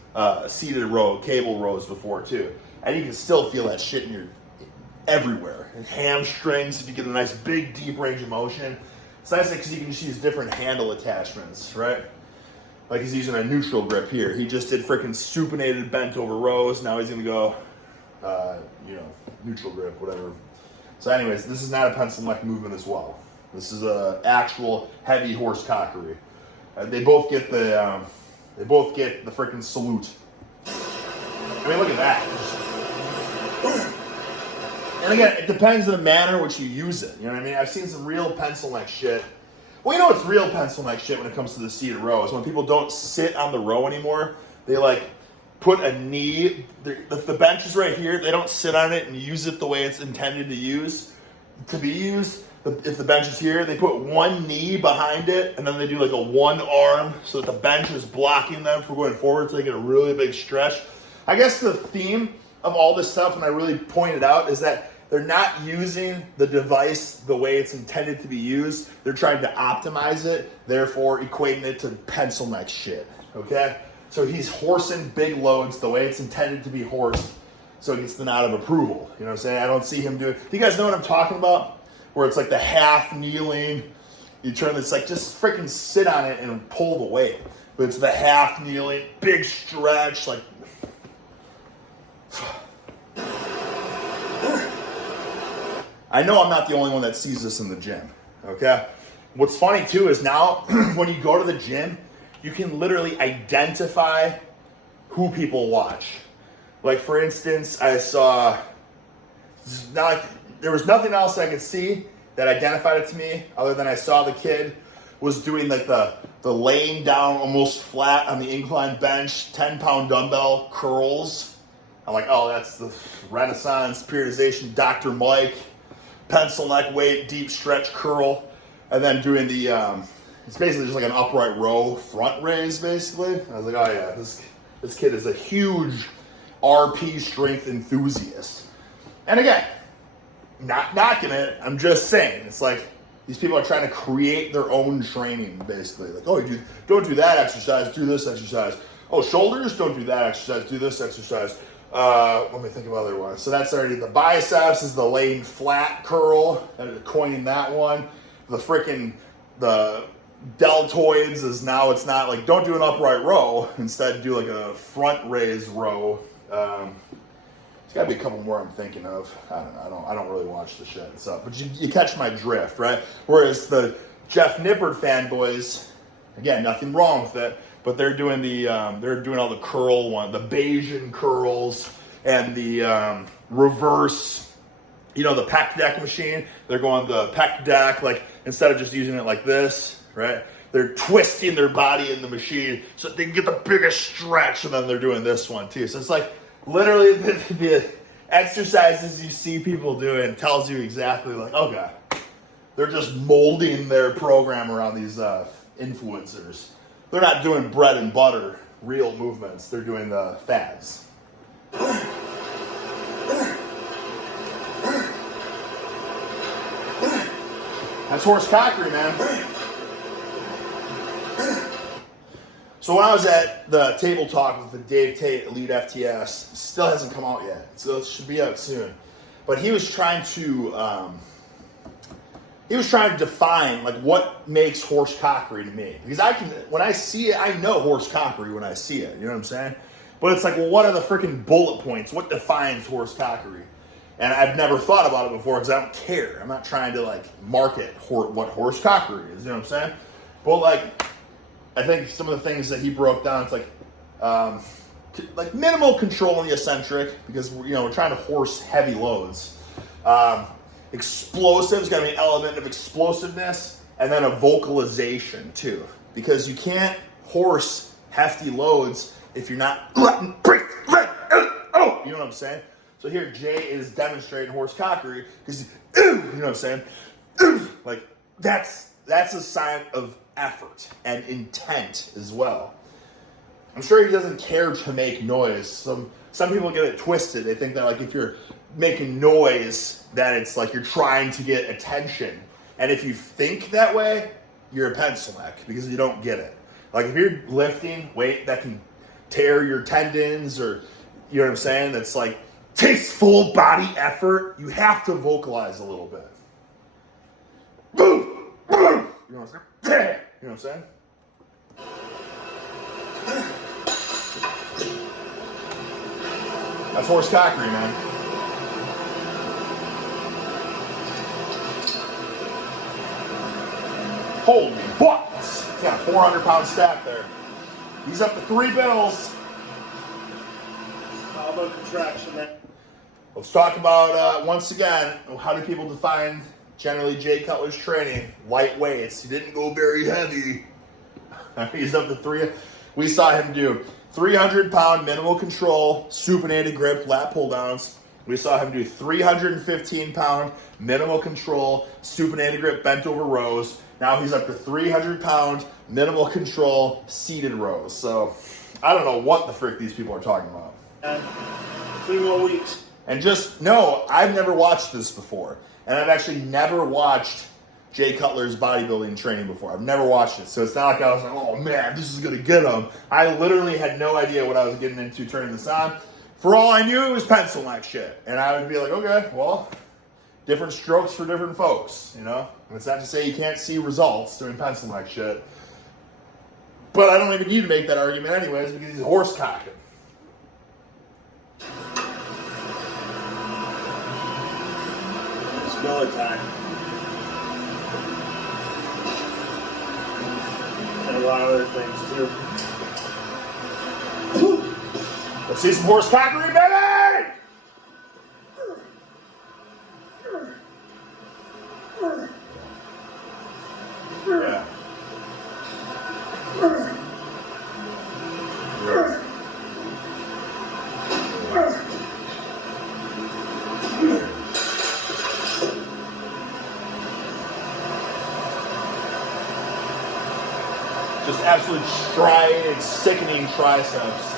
seated row, cable rows before too, and you can still feel that shit in your everywhere. And hamstrings, if you get a nice big deep range of motion. It's nice because you can just use different handle attachments, right? Like he's using a neutral grip here. He just did freaking supinated bent over rows. Now he's gonna go, neutral grip, whatever. So anyways, this is not a pencil neck movement as well. This is a actual heavy horse cockery. They both get the freaking salute. I mean, look at that. And again, it depends on the manner in which you use it. You know what I mean? I've seen some real pencil neck shit. Well, you know what's real pencil neck shit when it comes to the seated row is when people don't sit on the row anymore. They put a knee. The bench is right here. They don't sit on it and use it the way it's intended to be used. If the bench is here, they put one knee behind it, and then they do a one arm so that the bench is blocking them from going forward, so they get a really big stretch. I guess the theme of all this stuff, and I really pointed out, is that they're not using the device the way it's intended to be used. They're trying to optimize it, therefore equating it to pencil neck shit, okay? So he's horsing big loads the way it's intended to be horsed, so it gets the nod of approval. You know what I'm saying? I don't see him doing... Do you guys know what I'm talking about? Where it's the half kneeling, you turn this, just freaking sit on it and pull the weight. But it's the half kneeling, big stretch, I know I'm not the only one that sees this in the gym, okay? What's funny too is now when you go to the gym, you can literally identify who people watch. For instance, I saw, there was nothing else I could see that identified it to me other than I saw the kid was doing the laying down almost flat on the incline bench, 10-pound dumbbell curls. I'm like, oh, that's the Renaissance periodization, Dr. Mike, pencil neck weight, deep stretch curl, and then doing the, it's basically just an upright row front raise, basically. I was like, oh yeah, this kid is a huge RP strength enthusiast. And again, not knocking it, I'm just saying, it's these people are trying to create their own training, basically. You don't do that exercise, do this exercise. Oh, shoulders, don't do that exercise, do this exercise. Let me think of other ones. So that's already the biceps is the laying flat curl. Coining that one. The deltoids is now it's not don't do an upright row. Instead do a front raise row. There's got to be a couple more I'm thinking of. I don't really watch the shit and stuff. But you catch my drift, right? Whereas the Jeff Nippard fanboys, again, nothing wrong with it. But they're doing all the curl one, the Bayesian curls and the reverse, the pec deck machine. They're going the pec deck, instead of just using it like this, right? They're twisting their body in the machine so they can get the biggest stretch, and then they're doing this one too. So it's literally the exercises you see people doing tells you exactly okay, they're just molding their program around these influencers. They're not doing bread and butter, real movements. They're doing the fads. That's horse cockery, man. So when I was at the table talk with the Dave Tate Elite FTS, still hasn't come out yet. So it should be out soon. But he was trying to define what makes horse cockery to me. Because when I see it, I know horse cockery when I see it. You know what I'm saying? But it's what are the freaking bullet points? What defines horse cockery? And I've never thought about it before because I don't care. I'm not trying to like market what horse cockery is, you know what I'm saying? But like, I think some of the things that he broke down, it's like minimal control in the eccentric because we're trying to horse heavy loads. Explosives, got to be an element of explosiveness, and then a vocalization too, because you can't horse hefty loads if you're not letting break. You know what I'm saying? So here, Jay is demonstrating horse cockery because, you know what I'm saying? Like that's a sign of effort and intent as well. I'm sure he doesn't care to make noise. Some people get it twisted. They think that like if you're making noise, that it's like you're trying to get attention. And if you think that way, you're a pencilneck because you don't get it. Like if you're lifting weight that can tear your tendons or, you know what I'm saying? That's like takes full body effort. You have to vocalize a little bit. Boom, boom. You know what I'm saying? You know what I'm saying? That's horse cockery, man. Holy butts! He's got a 400-pound stack there. He's up to 3 bills. How about contraction there? Let's talk about, once again, how do people define generally Jay Cutler's training? Light weights. He didn't go very heavy. He's up to 3. We saw him do 300-pound minimal control, supinated grip, lat pull downs. We saw him do 315-pound minimal control, supinated grip, bent over rows. Now he's up to 300-pound minimal control, seated rows. So I don't know what the frick these people are talking about. 3 more weeks. And just know, I've never watched this before. And I've actually never watched Jay Cutler's bodybuilding training before. I've never watched it. So it's not like I was like, oh man, this is going to get him. I literally had no idea what I was getting into turning this on. For all I knew, it was Pencilneck shit. And I would be like, okay, well, different strokes for different folks, you know? And it's not to say you can't see results doing Pencilneck shit. But I don't even need to make that argument anyways because he's horse cocking. It's Miller time. And a lot of other things too. Let's see some horse cockery, baby! Yeah. Just absolute striated, sickening triceps.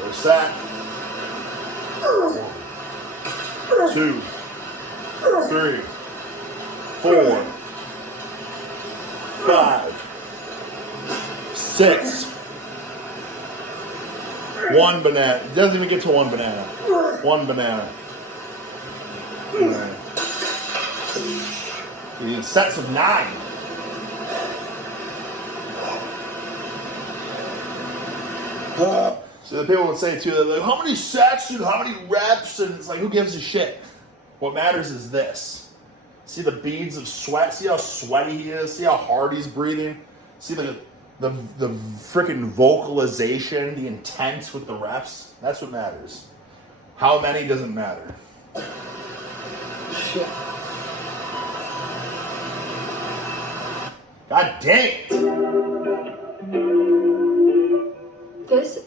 There's that. 2, 3, 4, 5, 6. 1 banana. It doesn't even get to 1 banana. 1 banana. You need sets of 9. So the people would say too, they're like, how many sets and how many reps? And it's like, who gives a shit? What matters is this. See the beads of sweat? See how sweaty he is? See how hard he's breathing? See the freaking vocalization, the intent with the reps? That's what matters. How many doesn't matter. Shit. God dang it. This.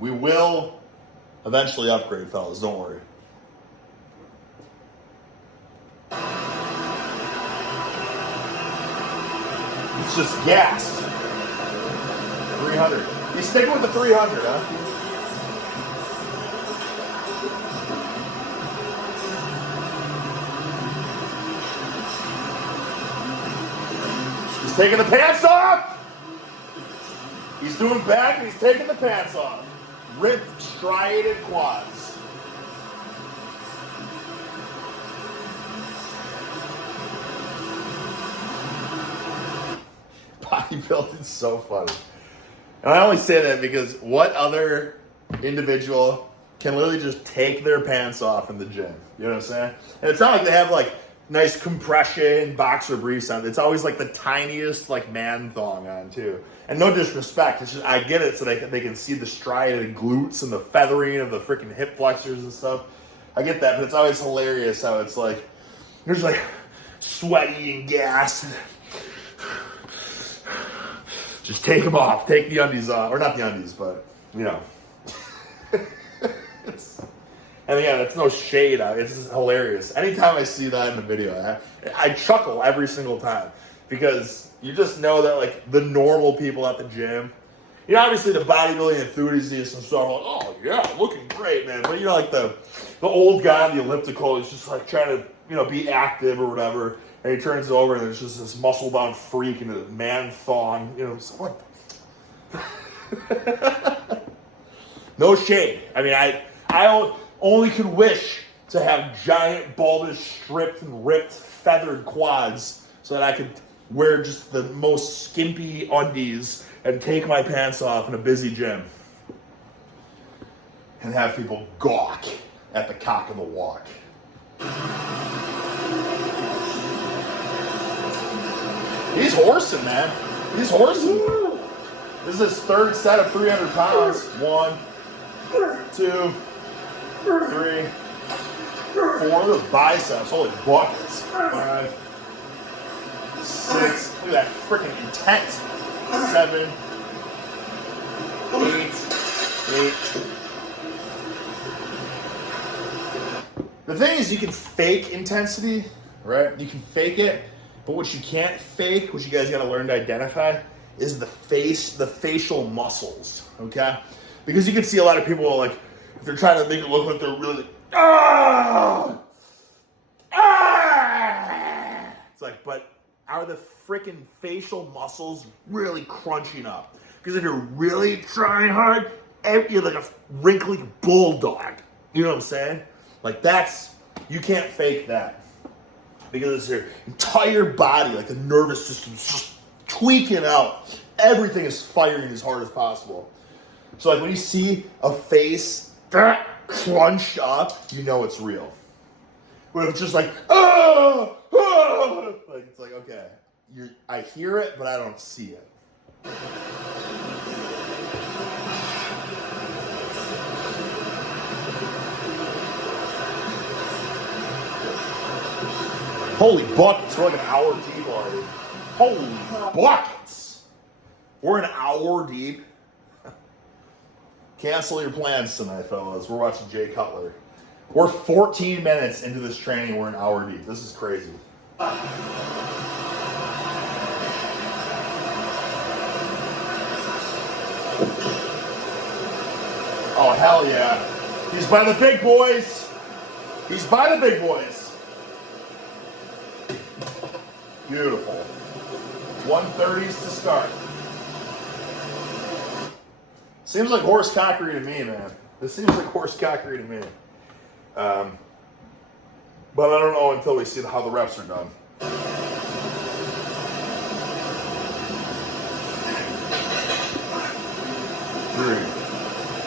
We will eventually upgrade, fellas. Don't worry. It's just gassed. 300. You sticking with the 300, huh? He's taking the pants off. He's doing back and he's taking the pants off. Ripped, striated quads. bodybuilding is so funny. And I only say that because what other individual can literally just take their pants off in the gym? You know what I'm saying? And it's not like they have like nice compression boxer briefs on. It's always like the tiniest like man thong on too. And no disrespect, it's just I get it so they can see the striated glutes and the feathering of the freaking hip flexors and stuff. I get that, but it's always hilarious how it's like there's like sweaty and gas. Just take them off. Take the undies off, or not the undies, but you know. And again, it's no shade. It's just hilarious. Anytime I see that in the video, I chuckle every single time because you just know that like the normal people at the gym, you know, obviously the bodybuilding enthusiasts and stuff, like, oh yeah, looking great, man. But you know, like the old guy on the elliptical is just like trying to, you know, be active or whatever, and he turns over and there's just this muscle-bound freak in a man thong. You know, so what? No shade. I mean, I only could wish to have giant, bulbous, stripped and ripped, feathered quads so that I could wear just the most skimpy undies and take my pants off in a busy gym and have people gawk at the cock of the walk. He's horsing, man. He's horsing. This is his third set of 300 pounds. 1, 2, 3, 4. Those biceps, holy buckets. 5, 6. Look at that freaking intent. 7, 8. The thing is, you can fake intensity, right? You can fake it, but what you can't fake, what you guys got to learn to identify, is the facial muscles. Okay, because you can see a lot of people like. If they're trying to make it look like they're really, it's like, but are the freaking facial muscles really crunching up? Because if you're really trying hard, you're like a wrinkly bulldog. You know what I'm saying? Like you can't fake that. Because it's your entire body, like the nervous system's just tweaking out. Everything is firing as hard as possible. So like when you see a face crunched up, you know it's real. But if it's just like, like it's like, okay, I hear it, but I don't see it. Holy buckets, we're like an hour deep already. Holy buckets. We're an hour deep. Cancel your plans tonight, fellas. We're watching Jay Cutler. We're 14 minutes into this training. We're an hour deep. This is crazy. Oh, hell yeah. He's by the big boys. He's by the big boys. Beautiful. 130s to start. Seems like horse cockery to me, man. This seems like horse cockery to me. But I don't know until we see how the reps are done. 3,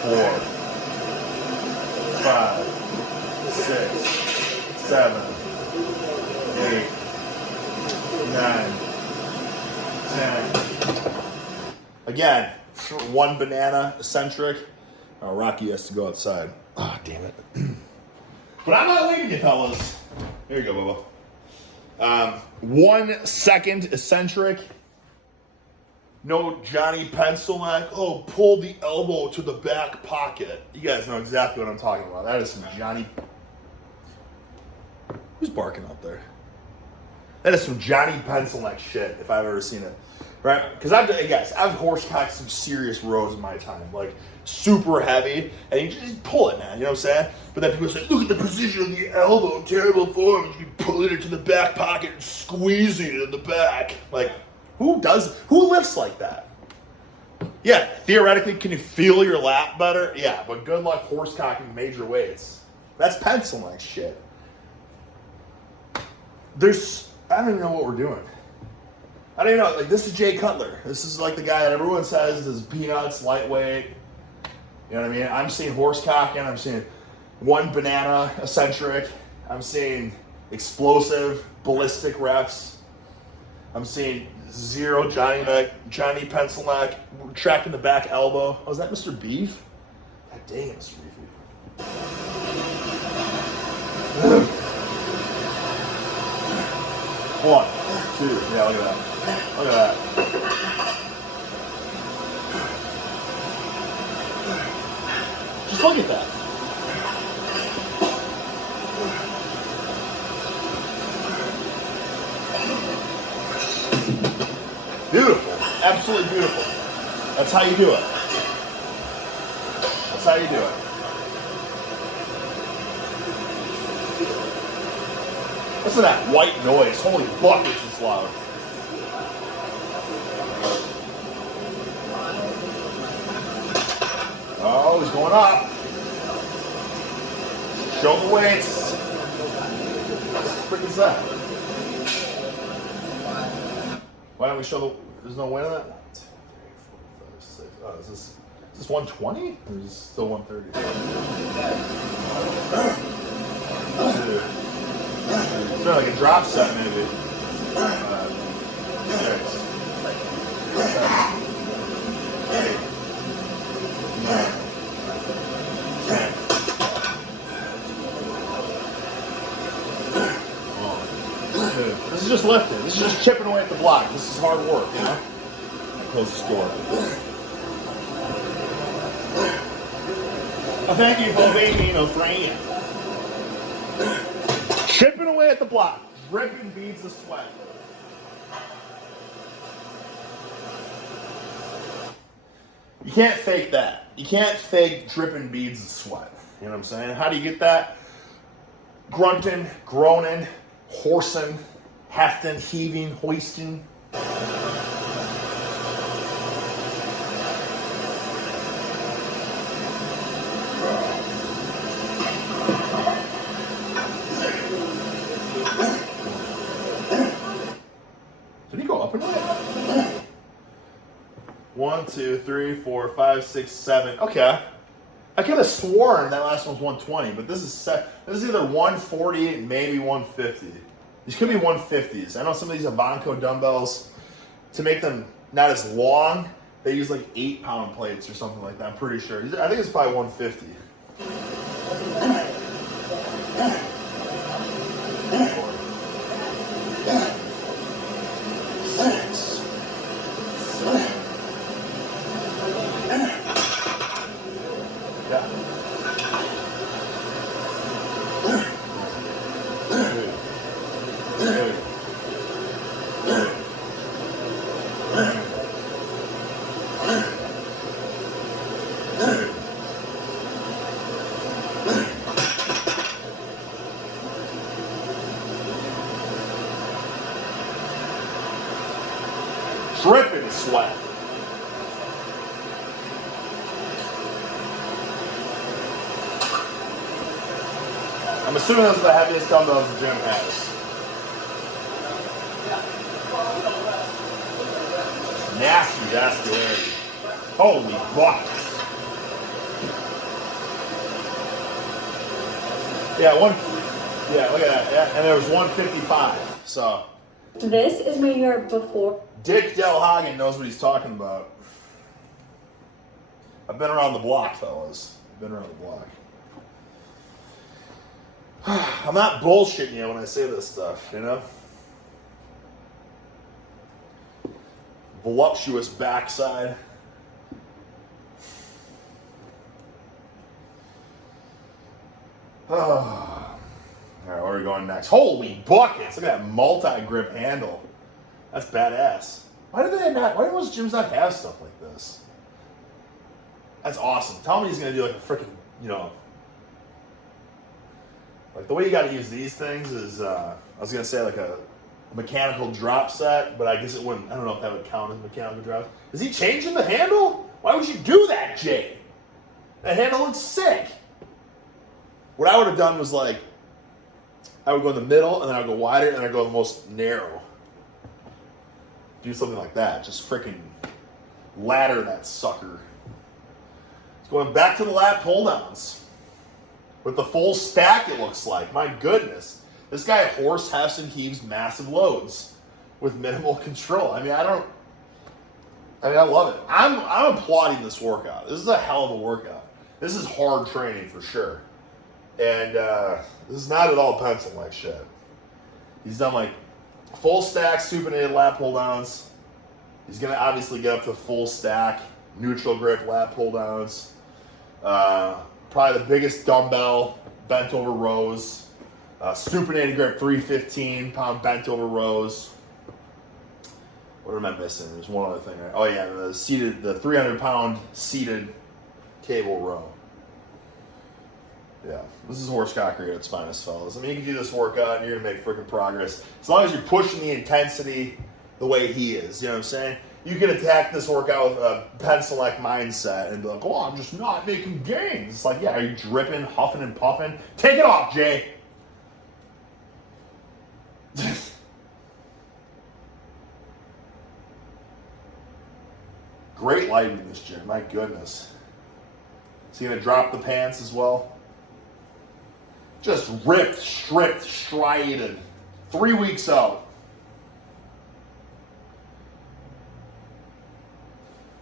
4, 5, 6, 7, 8, 9, 10. Again. One banana eccentric. Oh, Rocky has to go outside. Oh, damn it. But I'm not leaving you, fellas. There you go, Bubba. 1 second eccentric. No Johnny Pencilneck. Oh, pull the elbow to the back pocket. You guys know exactly what I'm talking about. That is some Johnny. Who's barking out there? That is some Johnny Pencilneck shit, if I've ever seen it. Right? Because I've horse cocked some serious rows in my time. Like, super heavy. And you just pull it, man. You know what I'm saying? But then people say, look at the position of the elbow. Terrible form. You pulling it to the back pocket and squeezing it in the back. Like, who lifts like that? Yeah, theoretically, can you feel your lat better? Yeah, but good luck horse cocking major weights. That's pencil-neck shit. I don't even know what we're doing. I don't even know. Like, this is Jay Cutler. This is like the guy that everyone says is peanuts, lightweight. You know what I mean? I'm seeing horse cocking. I'm seeing one banana eccentric. I'm seeing explosive, ballistic reps. I'm seeing 0 Johnny Pencilneck, tracking the back elbow. Oh, is that Mr. Beef? God dang it, Mr. Beef. 1, 2, yeah, look at that. Look at that. Just look at that. Beautiful. Absolutely beautiful. That's how you do it. That's how you do it. Listen to that white noise. Holy buckets, it's loud. Oh, he's going up. Show the weights. What the frick is that? Why don't we show the... There's no weight on that? 1, 2, 3, 4, 5, 6. Oh, is this 120? Or is this still 130? It's like a drop set, maybe. 6, 7, 8, 9, 10. This is just lifting. This is just chipping away at the block. This is hard work, you know? Close the score. Thank you for being a friend. Chipping away at the block. Dripping beads of sweat. You can't fake that. You can't fake dripping beads of sweat. You know what I'm saying? How do you get that? Grunting, groaning, horsing, hefting, heaving, hoisting. Did he go up and down? 1, 2, 3, 4, 5, 6, 7. Okay. I could have sworn that last one's 120, but this is either 140, maybe 150. These could be 150s. I know some of these Ivanko dumbbells, to make them not as long, they use like 8-pound plates or something like that. I'm pretty sure. I think it's probably 150. 6. Dripping sweat. I'm assuming those are the heaviest dumbbells the gym has. Nasty vascularity. Holy buckets. Yeah, look at that. Yeah, and there was 155. So This is my year before. Dick Delhagen knows what he's talking about. I've been around the block, fellas. I've been around the block. I'm not bullshitting you when I say this stuff, you know? Voluptuous backside. Oh. All right, where are we going next? Holy buckets! Look at that multi-grip handle. That's badass. Why do most gyms not have stuff like this? That's awesome. Tell me he's gonna do like a freaking, like the way you gotta use these things is, I was gonna say like a mechanical drop set, but I guess it wouldn't, I don't know if that would count as mechanical drop. Is he changing the handle? Why would you do that, Jay? That handle looks sick. What I would have done was like, I would go in the middle, and then I'd go wider, and then I'd go the most narrow. do something like that. Just freaking ladder that sucker. It's going back to the lat pull downs with the full stack. It looks like, my goodness, this guy horse hefts and heaves massive loads with minimal control. I love it. I'm applauding this workout. This is a hell of a workout. This is hard training for sure. And this is not at all Pencilneck shit. He's done like full stack supinated lat pull downs. He's gonna obviously get up to full stack neutral grip lat pull downs. Probably the biggest dumbbell bent over rows. Supinated grip 315-pound bent over rows. What am I missing? There's one other thing. Right? Oh yeah, the 300-pound seated cable row. Yeah, this is horsecocker at its finest, fellas. I mean, you can do this workout and you're gonna make freaking progress as long as you're pushing the intensity the way he is. You know what I'm saying? You can attack this workout with a Pencilneck mindset and be like, "Oh, I'm just not making gains." It's like, yeah, are you dripping, huffing, and puffing? Take it off, Jay. Great lighting in this gym, my goodness. Is he gonna drop the pants as well? Just ripped, stripped, striated. 3 weeks out.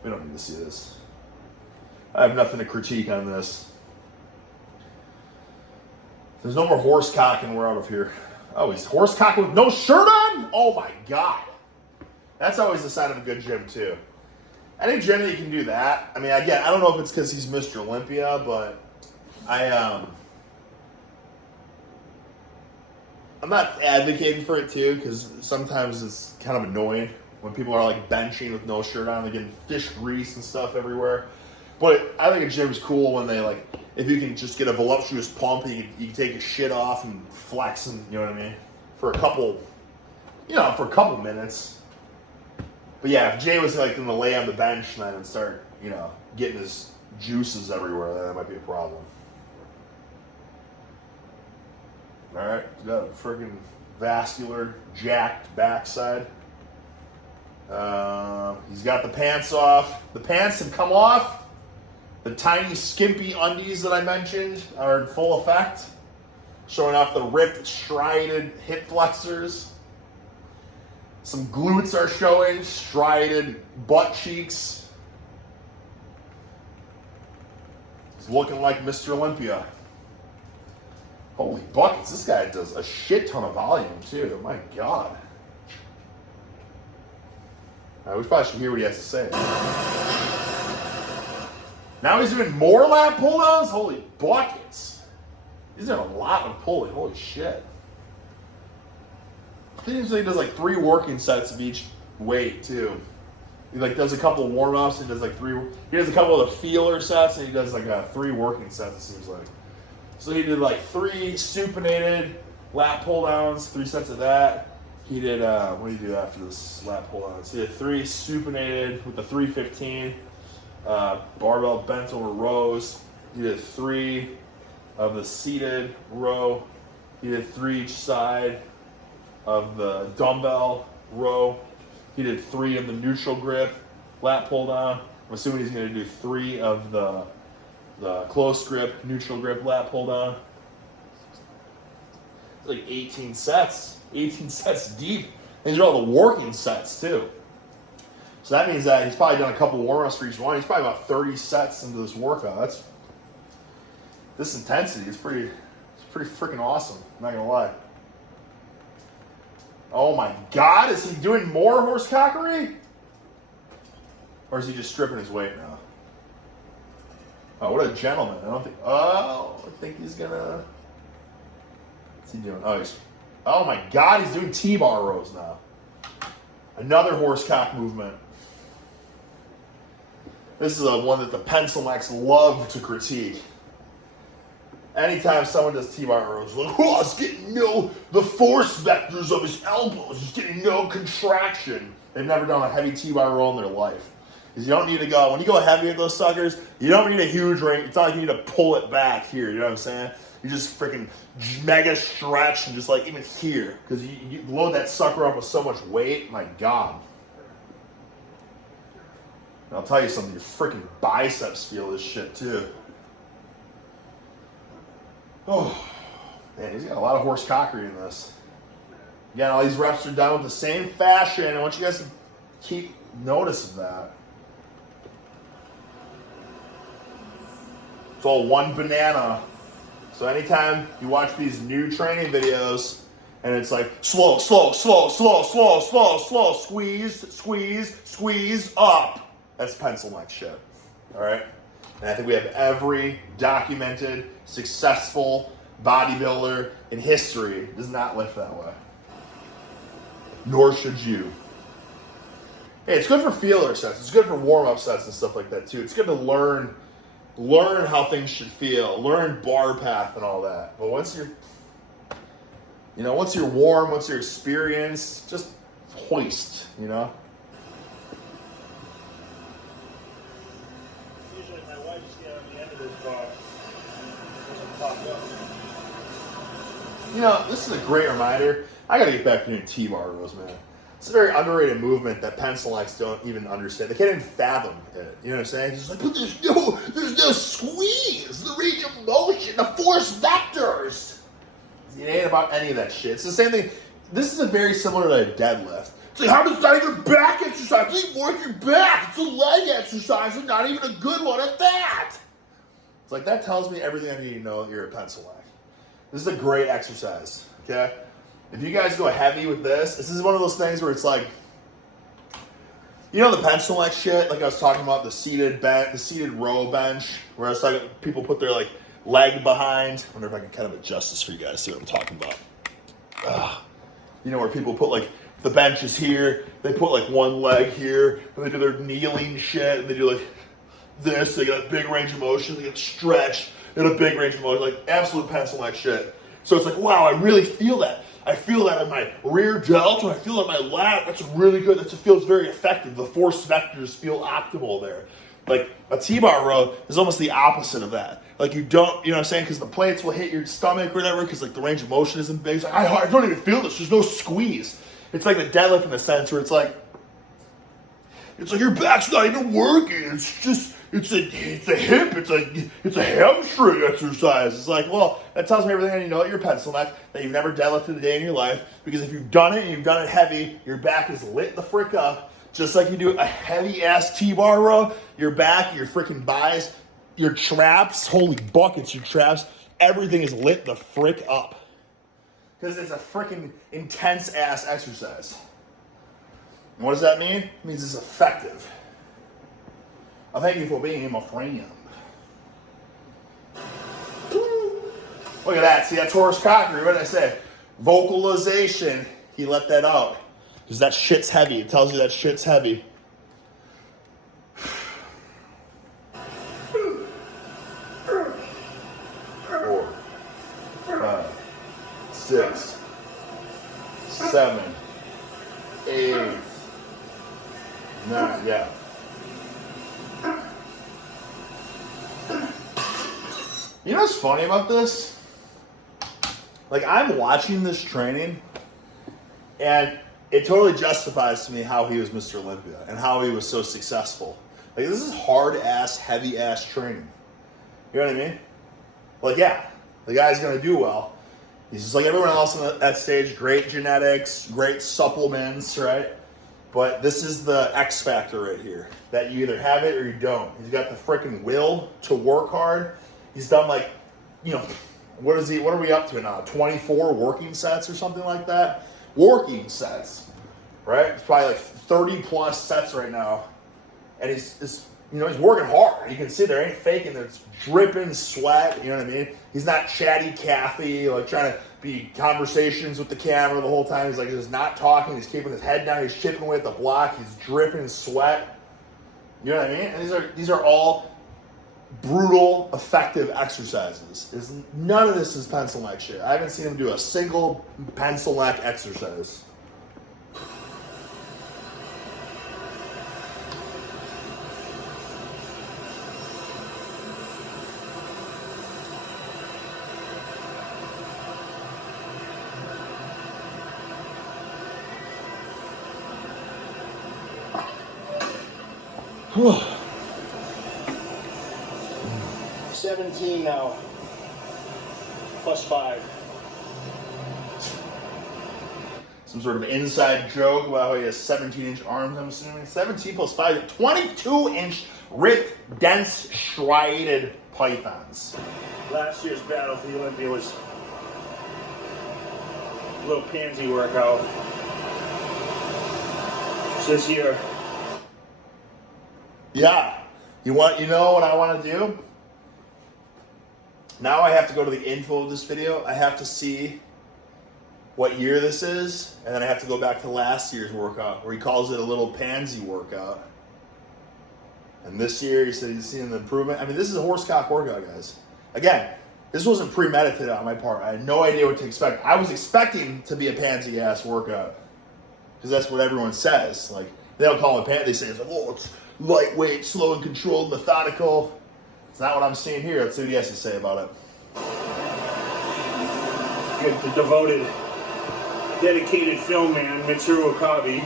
We don't need to see this. I have nothing to critique on this. There's no more horse cocking. We're out of here. Oh, he's horse cocking with no shirt on? Oh my God. That's always a sign of a good gym too. Any gym that you can do that. I mean, again, I don't know if it's because he's Mr. Olympia, but I'm not advocating for it too, because sometimes it's kind of annoying when people are like benching with no shirt on, they're getting fish grease and stuff everywhere. But I think a gym's cool when they like, if you can just get a voluptuous pump, you can take your shit off and flex, and you know what I mean, for a couple minutes. But yeah, if Jay was like going to lay on the bench then and start, getting his juices everywhere, then that might be a problem. All right, he's got a freaking vascular, jacked backside. He's got the pants off. The pants have come off. The tiny, skimpy undies that I mentioned are in full effect, showing off the ripped, striated hip flexors. Some glutes are showing, striated butt cheeks. He's looking like Mr. Olympia. Holy buckets, this guy does a shit ton of volume too, my God. All right, we probably should hear what he has to say. Now he's doing more lat pull-downs? Holy buckets. He's doing a lot of pulling, holy shit. I think he does like 3 working sets of each weight too. He like does a couple of warm-ups, he does like 3, he does a couple of the feeler sets, and he does like 3 working sets, it seems like. So he did like 3 supinated lat pull-downs, 3 sets of that. He did, what did he do after this lat pull-downs? He did 3 supinated with the 315, barbell bent over rows. He did 3 of the seated row. He did 3 each side of the dumbbell row. He did 3 of the neutral grip lat pull-down. I'm assuming he's going to do 3 of the close grip, neutral grip lat pull down. It's like 18 sets deep. These are all the working sets too. So that means that he's probably done a couple warm-ups for each one. He's probably about 30 sets into this workout. This intensity is pretty freaking awesome. I'm not gonna lie. Oh my God, is he doing more horse cockery? Or is he just stripping his weight now? Oh, what a gentleman. I think he's gonna... What's he doing? Oh my God, he's doing T-bar rows now. Another horse cock movement. This is one that the Pencilnecks love to critique. Anytime someone does T-bar rows, like, oh, it's getting the force vectors of his elbows, he's getting no contraction. They've never done a heavy T-bar row in their life. Because you don't need to go, when you go heavy with those suckers, you don't need a huge ring. It's not like you need to pull it back here, you know what I'm saying? You just freaking mega stretch and just like even here. Because you load that sucker up with so much weight, my God. And I'll tell you something, your freaking biceps feel this shit too. Oh, man, he's got a lot of horse cockery in this. Again, all these reps are done with the same fashion. I want you guys to keep notice of that. It's all one banana. So anytime you watch these new training videos and it's like slow, slow, slow, slow, slow, slow, slow, squeeze, squeeze, squeeze up, that's pencil neck shit. All right? And I think we have every documented successful bodybuilder in history does not lift that way. Nor should you. Hey, it's good for feeler sets. It's good for warm-up sets and stuff like that too. It's good to learn how things should feel, learn bar path and all that. But once you're warm, once you're experienced, just hoist, you know? Usually my wife's on the end of this bar. Doesn't pop up. You know, this is a great reminder. I gotta get back to doing T-bar rows, man. It's a very underrated movement that pencilnecks don't even understand. They can't even fathom it. You know what I'm saying? It's just like, but there's no squeeze, the range of motion, the force vectors. It ain't about any of that shit. It's the same thing. This is a very similar to a deadlift. It's like, how does not even back exercise? It's like, work your back. It's a leg exercise and not even a good one at that. It's like, that tells me everything I need to know that you're a pencil neck. This is a great exercise, okay? If you guys go heavy with this is one of those things where it's like, you know the pencil neck shit? Like I was talking about the seated row bench, where it's like people put their like leg behind. I wonder if I can kind of adjust this for you guys, see what I'm talking about. You know, where people put like, the bench is here, they put like one leg here, and they do their kneeling shit, and they do like this, they got a big range of motion, they get stretched, and a big range of motion, like absolute pencil neck shit. So it's like, wow, I really feel that. I feel that in my rear delt, and I feel it in my lat. That's really good. That feels very effective. The force vectors feel optimal there. Like a T-bar row is almost the opposite of that. Like you don't, you know what I'm saying? Because the plates will hit your stomach or whatever, because like the range of motion isn't big. It's like, I don't even feel this. There's no squeeze. It's like the deadlift in the sense where it's like your back's not even working. It's just, it's a hip, it's a hamstring exercise. It's like, well, that tells me everything I need to know that you're pencil neck, that you've never deadlifted a day in your life, because if you've done it and you've done it heavy, your back is lit the frick up. Just like you do a heavy ass T-bar row, your back, your freaking buys, your traps, holy buckets, your traps, everything is lit the frick up. Because it's a freaking intense ass exercise. And what does that mean? It means it's effective. I thank you for being my friend. Look at that. See, that's horse cockery. What did I say? Vocalization. He let that out. Because that shit's heavy. It tells you that shit's heavy. 4, 5, 6, 7, 8, 9. Yeah. You know what's funny about this? Like, I'm watching this training, and it totally justifies to me how he was Mr. Olympia and how he was so successful. Like, this is hard-ass, heavy-ass training. You know what I mean? Like, yeah, the guy's going to do well. He's just like everyone else on that stage. Great genetics, great supplements, right? But this is the X factor right here, that you either have it or you don't. He's got the freaking will to work hard. He's done like, you know, what are we up to now? 24 working sets or something like that? Working sets, right? It's probably like 30 plus sets right now. And he's working hard. You can see there ain't faking. There's dripping sweat. You know what I mean? He's not chatty Cathy, like trying to be conversations with the camera the whole time. He's like just not talking. He's keeping his head down. He's chipping away at the block. He's dripping sweat. You know what I mean? And these are all brutal, effective exercises. None of this is pencil neck shit. I haven't seen him do a single pencil neck exercise. 17 now. Plus 5. Some sort of inside joke about how he has 17-inch arms, I'm assuming. 17 plus 5, 22-inch ripped, dense, striated pythons. Last year's battle for the Olympia was a little pansy workout. So this year, Yeah. You know what I want to do? Now I have to go to the info of this video. I have to see what year this is, and then I have to go back to last year's workout where he calls it a little pansy workout. And this year he said he's seen an improvement. I mean, this is a horsecock workout, guys. Again, this wasn't premeditated on my part. I had no idea what to expect. I was expecting to be a pansy-ass workout because that's what everyone says. Like, they don't call it pansy. They say it's like, oh, it's lightweight, slow and controlled, methodical. It's not what I'm seeing here. Let's see what he has to say about it. the devoted, dedicated film man, Mitsuru Okabe,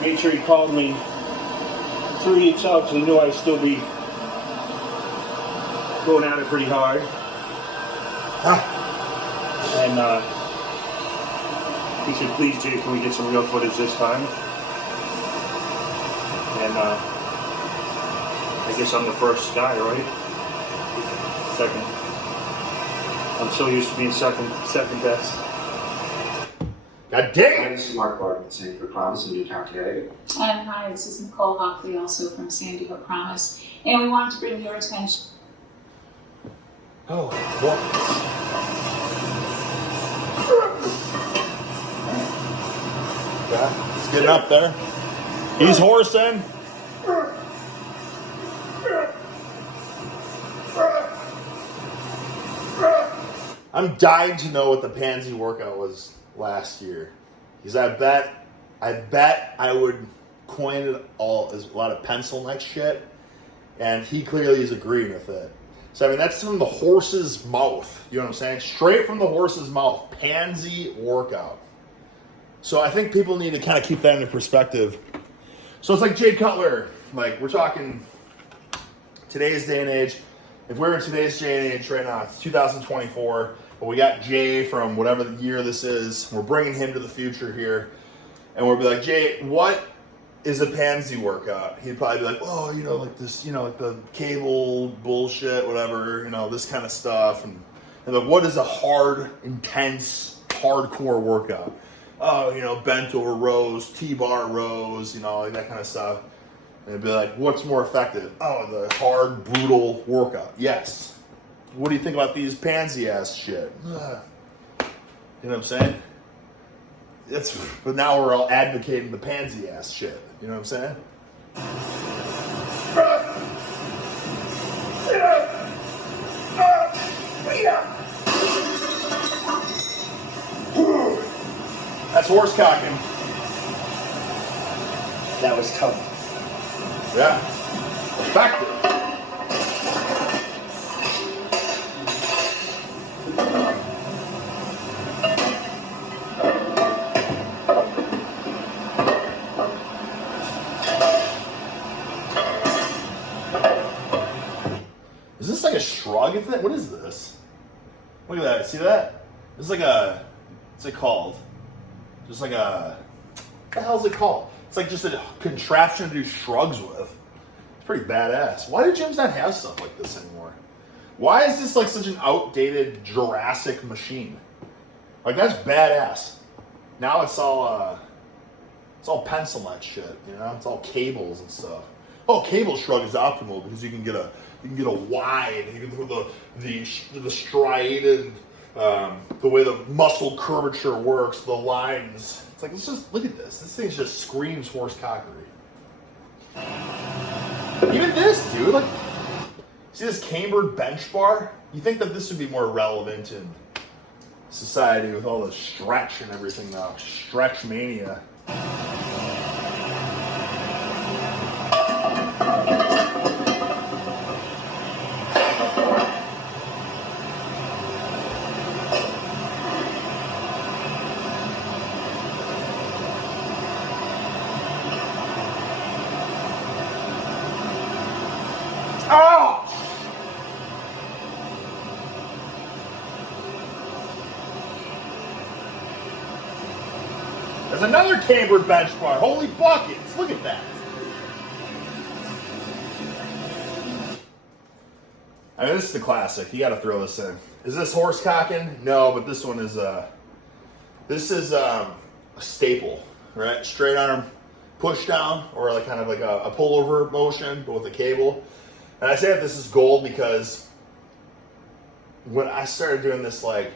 made sure he called me 3 weeks out because he knew I'd still be going at it pretty hard. And he said, please, Jay, can we get some real footage this time? And I guess I'm the first guy, right? Second. I'm so used to being second best. God damn! Hi, this is Mark Barton at Sandy Hook Promise in Newtown, Connecticut. And hi, this is Nicole Hockley, also from Sandy Hook Promise. And we wanted to bring your attention. Oh, what? Yeah, he's getting up there. He's horsing. I'm dying to know what the pansy workout was last year. Because I bet I would coin it all as a lot of Pencilneck shit. And he clearly is agreeing with it. So, I mean, that's from the horse's mouth. You know what I'm saying? Straight from the horse's mouth. Pansy workout. So I think people need to kind of keep that into perspective. So it's like Jay Cutler. Like, we're talking today's day and age. If we're in today's day and age right now, it's 2024. But we got Jay from whatever the year this is. We're bringing him to the future here. And we'll be like, Jay, what is a pansy workout? He'd probably be like, oh, you know, like this, you know, like the cable bullshit, whatever, you know, this kind of stuff. And like, what is a hard, intense, hardcore workout? Oh, you know, bent over rows, T-bar rows, you know, like that kind of stuff. And it'd be like, what's more effective? Oh, the hard, brutal workout. Yes. What do you think about these pansy-ass shit? You know what I'm saying? But now we're all advocating the pansy-ass shit. You know what I'm saying? That's horse cocking. That was tough. Yeah. Effective. Is this like a shrug? What is this? Look at that. See that? This is like a, what's it called? Just like a, what the hell is it called? It's like just a contraption to do shrugs with. It's pretty badass. Why do gyms not have stuff like this anymore? Why is this like such an outdated Jurassic machine? Like, that's badass. Now it's all Pencilneck shit, you know? It's all cables and stuff. Oh, cable shrug is optimal because you can get a wide, you can do the striated, the way the muscle curvature works, the lines. It's like, let's just look at this. This thing just screams horse cockery. Even this, dude, like, see this cambered bench bar? You think that this would be more relevant in society with all the stretch and everything now? Stretch mania. another cambered bench bar. Holy buckets. Look at that. I mean, this is the classic. You got to throw this in. Is this horse cocking? No, but this one is a staple, right? Straight arm push down, or like kind of like a pullover motion, but with a cable. And I say that this is gold because when I started doing this, like,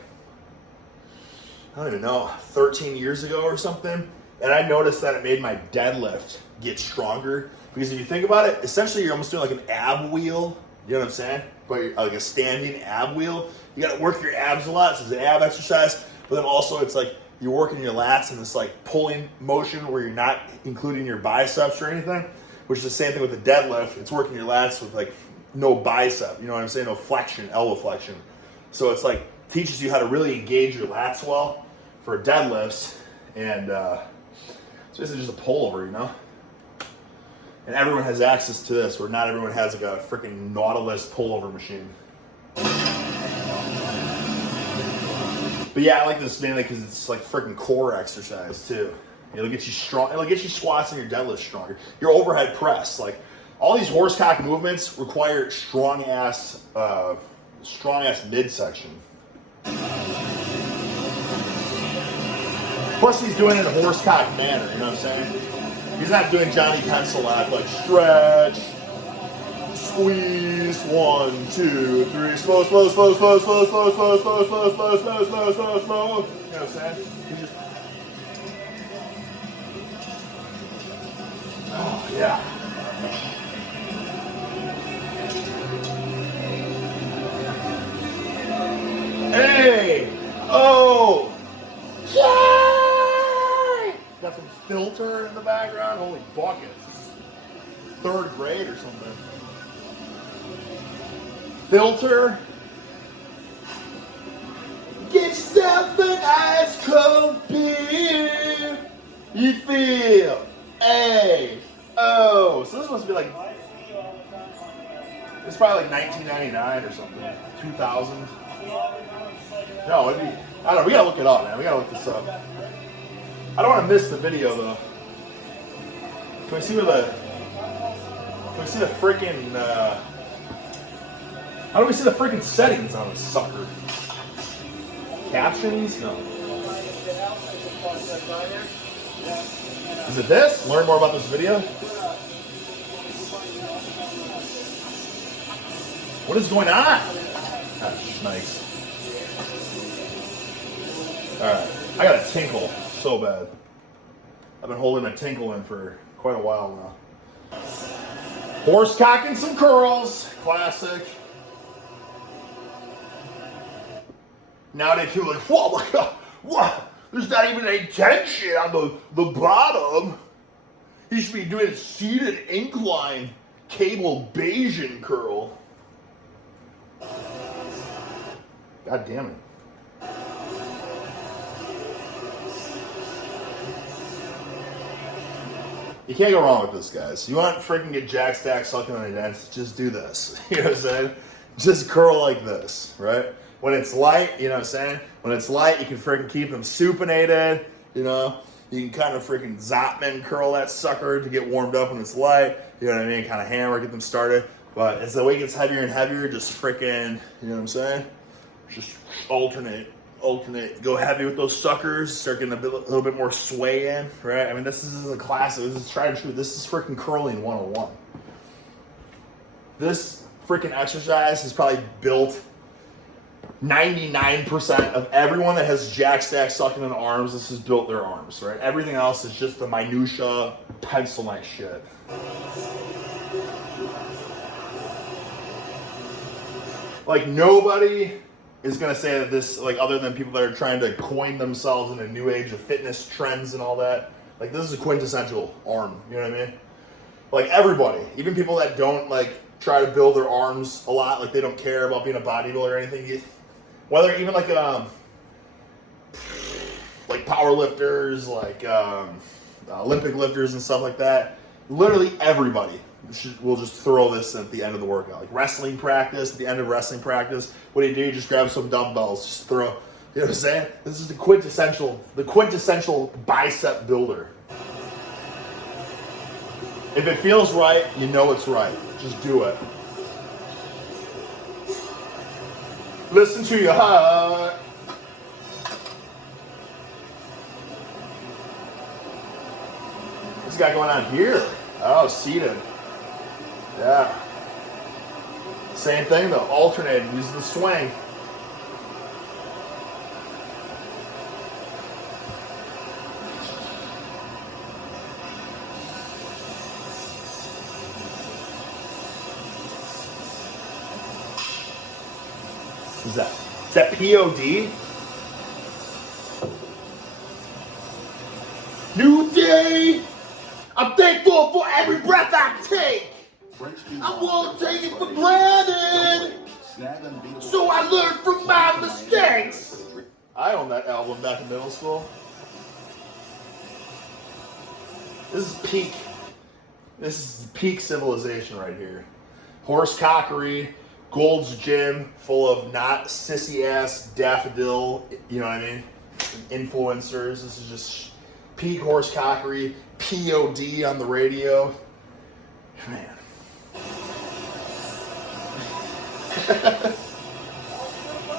I don't even know, 13 years ago or something, and I noticed that it made my deadlift get stronger. Because if you think about it, essentially you're almost doing like an ab wheel. You know what I'm saying? But like a standing ab wheel. You got to work your abs a lot. So it's an ab exercise. But then also it's like you're working your lats in this like pulling motion where you're not including your biceps or anything. Which is the same thing with the deadlift. It's working your lats with like no bicep. You know what I'm saying? No flexion, elbow flexion. So it's like teaches you how to really engage your lats well for deadlifts. And it's basically just a pullover, you know? And everyone has access to this, where not everyone has like a freaking Nautilus pullover machine. But yeah, I like this mainly because it's like freaking core exercise too. It'll get you strong. It'll get you squats and your deadlifts stronger. Your overhead press, like all these horsecock movements require strong ass midsection. Plus, he's doing it in a horsecock manner. You know what I'm saying? He's not doing Johnny Pencilneck like stretch, squeeze, 1, 2, 3, slow, slow, slow, slow, slow, slow, slow, slow, slow, slow, slow, slow, slow, slow. You know what I'm saying? He just, oh yeah. Hey, oh, yeah. Got some filter in the background. Holy buckets. This is 3rd grade or something. Filter. Get yourself an ice cold beer. You feel. A. Oh. So this must be like. It's probably like 1999 or something. 2000. No, it'd be. I don't know. We gotta look it up, man. We gotta look this up. I don't want to miss the video though. Can we see where the? Can we see the freaking? How do we see the freaking settings on this sucker? Captions? No. Is it this? Learn more about this video. What is going on? That's nice. All right, I got a tinkle so bad. I've been holding a tinkle in for quite a while now. Horse cocking some curls, classic. Nowadays people are like, whoa, my God, what? There's not even any tension on the bottom. He should be doing a seated incline cable Bayesian curl. God damn it. You can't go wrong with this, guys. You want to freaking get jack stack sucking on your dance, just do this. You know what I'm saying? Just curl like this, right? When it's light, you know what I'm saying? When it's light, you can freaking keep them supinated, you know? You can kind of freaking Zopman curl that sucker to get warmed up when it's light. You know what I mean? Kind of hammer, get them started. But as the weight gets heavier and heavier, just freaking, you know what I'm saying? Just alternate, go heavy with those suckers, start getting a little bit more sway in, right? I mean, this is a classic, this is tried and true. This is freaking curling 101. This freaking exercise has probably built 99% of everyone that has jack stack sucking in arms. This has built their arms, right? Everything else is just the minutia Pencilneck shit. Like, nobody is going to say that this, like, other than people that are trying to coin themselves in a new age of fitness trends and all that, like, this is a quintessential arm, you know what I mean? Like, everybody, even people that don't, like, try to build their arms a lot, like, they don't care about being a bodybuilder or anything, whether even, like power lifters, like, Olympic lifters and stuff like that, literally everybody will just throw this at the end of the workout. Like wrestling practice, at the end of wrestling practice, what do? You just grab some dumbbells, just throw You know what I'm saying? This is the quintessential bicep builder. If it feels right, you know it's right. Just do it. Listen to your heart. What's got going on here? Oh, seated. Yeah. Same thing though, alternating, using the swing. Is that POD? New day! I'm thankful for every breath I take! I won't take it for granted! So I learn from my mistakes! I owned that album back in middle school. This is peak. This is peak civilization right here. Horse cockery, Gold's Gym, full of not sissy ass Daffodil, you know what I mean? Influencers. This is just peak horse cockery, POD on the radio. Man.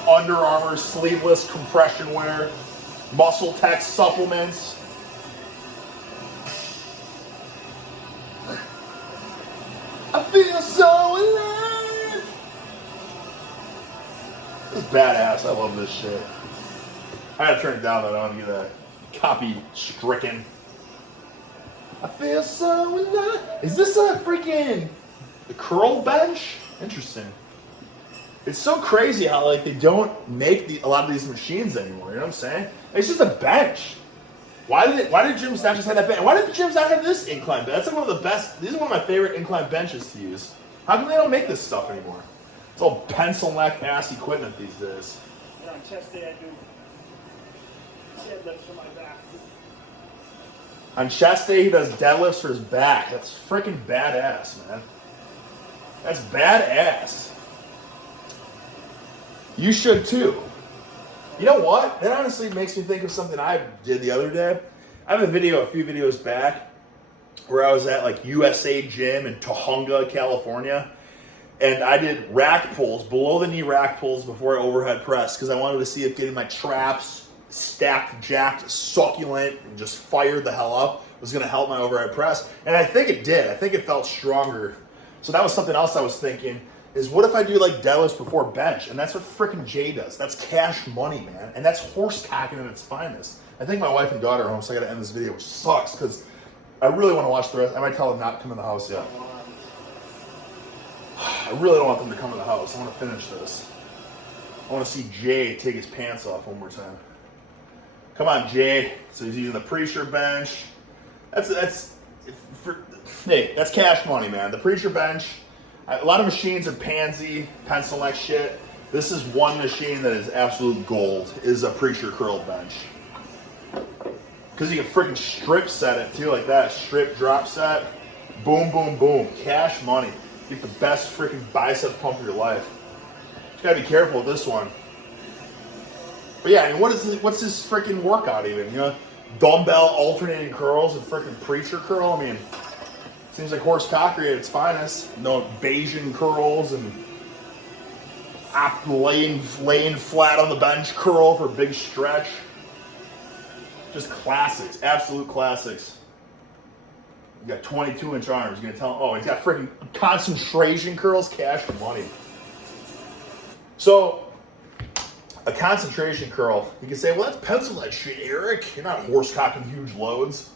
Under Armour sleeveless compression wear, Muscle Tech supplements. I feel so alive. This is badass. I love this shit. I gotta turn it down though. I don't want to get that copy stricken. I feel so alive. Is this a freaking curl bench? Interesting. It's so crazy how like they don't make a lot of these machines anymore. You know what I'm saying? It's just a bench. Why did gyms not just have that bench? Why did gyms not have this incline bench? That's like one of the best. These are one of my favorite incline benches to use. How come they don't make this stuff anymore? It's all Pencilneck ass equipment these days. And on chest day, I do deadlifts for my back. On chest day, he does deadlifts for his back. That's freaking badass, man. That's badass. You should too. You know what? That honestly makes me think of something I did the other day. I have a few videos back, where I was at like USA Gym in Tahunga, California. And I did rack pulls, below the knee rack pulls before I overhead press, because I wanted to see if getting my traps stacked, jacked, succulent, and just fired the hell up was going to help my overhead press. And I think it did. I think it felt stronger. So that was something else I was thinking, is what if I do like deadlifts before bench? And that's what freaking Jay does. That's cash money, man. And that's horse cocking at its finest. I think my wife and daughter are home, so I got to end this video, which sucks, because I really want to watch the rest. I might tell them not to come in the house yet. I really don't want them to come in the house. I want to finish this. I want to see Jay take his pants off one more time. Come on, Jay. So he's using the preacher bench. That's cash money, man. The preacher bench. A lot of machines are pansy, Pencilneck shit. This is one machine that is absolute gold. Is a preacher curl bench. Because you can freaking strip set it too, like that. Strip drop set. Boom, boom, boom. Cash money. Get the best freaking bicep pump of your life. You gotta be careful with this one. But yeah, I mean, what's this freaking workout even? You know, dumbbell alternating curls and freaking preacher curl. I mean, seems like horse cockery at its finest. No Bayesian curls and laying flat on the bench curl for a big stretch. Just classics, absolute classics. You got 22-inch arms. You're gonna tell him, oh, he's got freaking concentration curls, cash money. So, a concentration curl, you can say, well, that's Pencilneck shit, Eric. You're not horse cocking huge loads.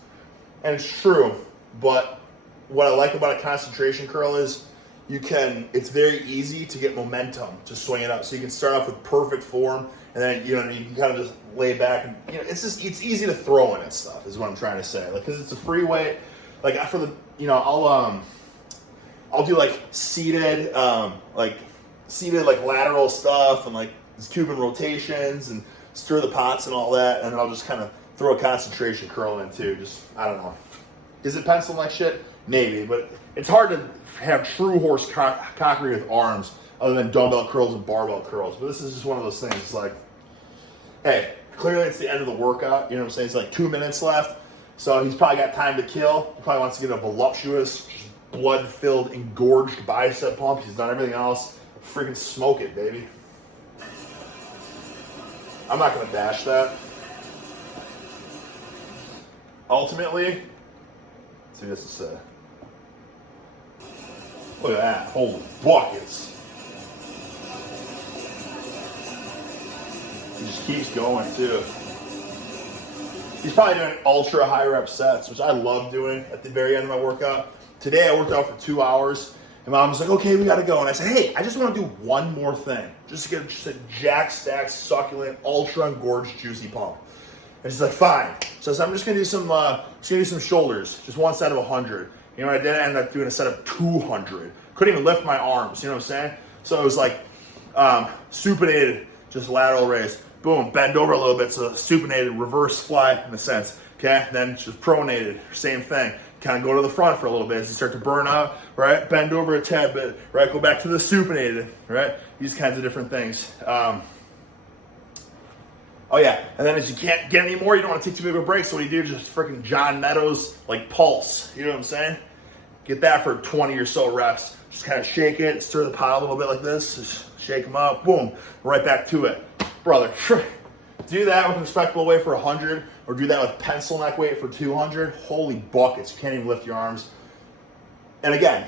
And it's true, but what I like about a concentration curl is it's very easy to get momentum to swing it up. So you can start off with perfect form, and then you can kind of just lay back, and it's easy to throw in and stuff. Is what I'm trying to say. Like, because it's a free weight. Like for the I'll do like seated lateral stuff and like Cuban rotations and stir the pots and all that, and then I'll just kind of throw a concentration curl in too. Just I don't know. Is it Pencilneck shit? Maybe, but it's hard to have true horse cockery with arms other than dumbbell curls and barbell curls. But this is just one of those things. It's like, hey, clearly it's the end of the workout. You know what I'm saying? It's like 2 minutes left. So he's probably got time to kill. He probably wants to get a voluptuous, blood-filled, engorged bicep pump. He's done everything else. Freaking smoke it, baby. I'm not going to dash that. Ultimately, let's see what this is say. Look at that. Holy buckets. He just keeps going, too. He's probably doing ultra high rep sets, which I love doing at the very end of my workout. Today, I worked out for 2 hours. And Mom was like, okay, we got to go. And I said, hey, I just want to do one more thing. Just to get just a jack stack, succulent, ultra engorged, juicy pump. And she's like, fine. So I said, I'm just gonna do some shoulders, just one set of 100. You know what I did? I ended up doing a set of 200. Couldn't even lift my arms, you know what I'm saying? So it was like supinated, just lateral raise. Boom, bend over a little bit, so supinated, reverse fly in a sense. Okay, then just pronated, same thing. Kind of go to the front for a little bit as you start to burn out, right? Bend over a tad bit, right? Go back to the supinated, right? These kinds of different things. Oh yeah, and then as you can't get any more, you don't want to take too big of a break, so what you do is just freaking John Meadows, like pulse, you know what I'm saying? Get that for 20 or so reps. Just kind of shake it, stir the pot a little bit like this, just shake them up, boom, right back to it. Brother, do that with a respectable weight for 100, or do that with pencil neck weight for 200. Holy buckets, you can't even lift your arms. And again,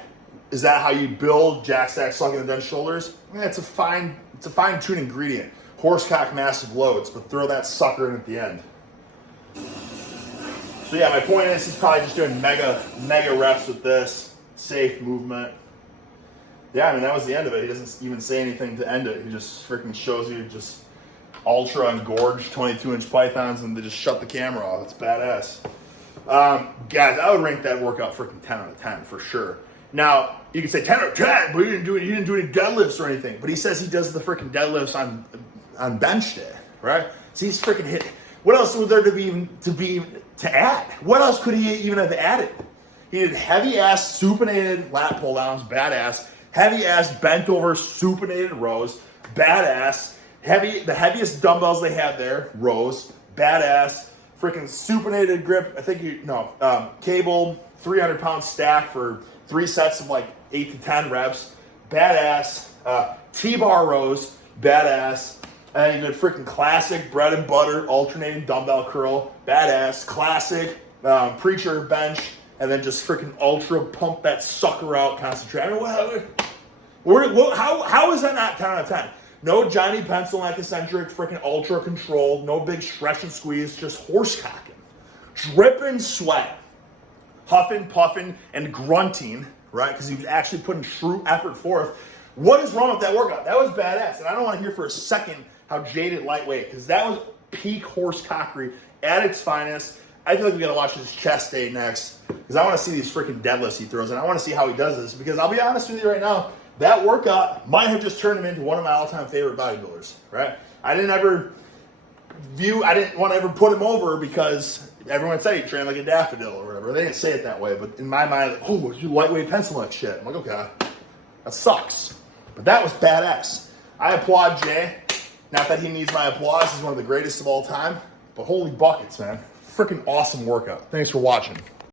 is that how you build jack stack sucking and dense shoulders? Yeah, it's a fine-tuned ingredient. Horsecock massive loads, but throw that sucker in at the end. So yeah, my point is he's probably just doing mega reps with this. Safe movement. Yeah, I mean, that was the end of it. He doesn't even say anything to end it. He just freaking shows you just ultra engorged 22-inch pythons and they just shut the camera off. It's badass. Guys, I would rank that workout freaking 10 out of 10 for sure. Now, you can say 10 out of 10, but he didn't do any deadlifts or anything. But he says he does the freaking deadlifts on bench day, right? So he's freaking hit. What else was there to add? What else could he even have added? He did heavy ass supinated lat pull downs, badass. Heavy ass bent over supinated rows, badass. The heaviest dumbbells they had there, rows, badass. Freaking supinated grip. Cable 300-pound stack for 3 sets of like 8 to 10 reps, badass. T-bar rows, badass. And he did freaking classic bread and butter alternating dumbbell curl, badass, classic preacher bench, and then just freaking ultra pump that sucker out, concentrate. I mean, how is that not 10 out of 10? No Johnny Pencilneck eccentric, freaking ultra control, no big stretch and squeeze, just horse cocking, dripping sweat, huffing, puffing, and grunting, right? Because he was actually putting true effort forth. What is wrong with that workout? That was badass, and I don't want to hear for a second how jaded lightweight, because that was peak horse cockery at its finest. I feel like we got to watch his chest day next, because I want to see these freaking deadlifts he throws, and I want to see how he does this, because I'll be honest with you right now, that workout might have just turned him into one of my all-time favorite bodybuilders, right? I didn't want to ever put him over because everyone said he trained like a daffodil or whatever. They didn't say it that way, but in my mind, like, oh, you lightweight pencil neck shit. I'm like, okay, that sucks. But that was badass. I applaud Jay. Not that he needs my applause. He's one of the greatest of all time. But holy buckets, man. Freaking awesome workout. Thanks for watching.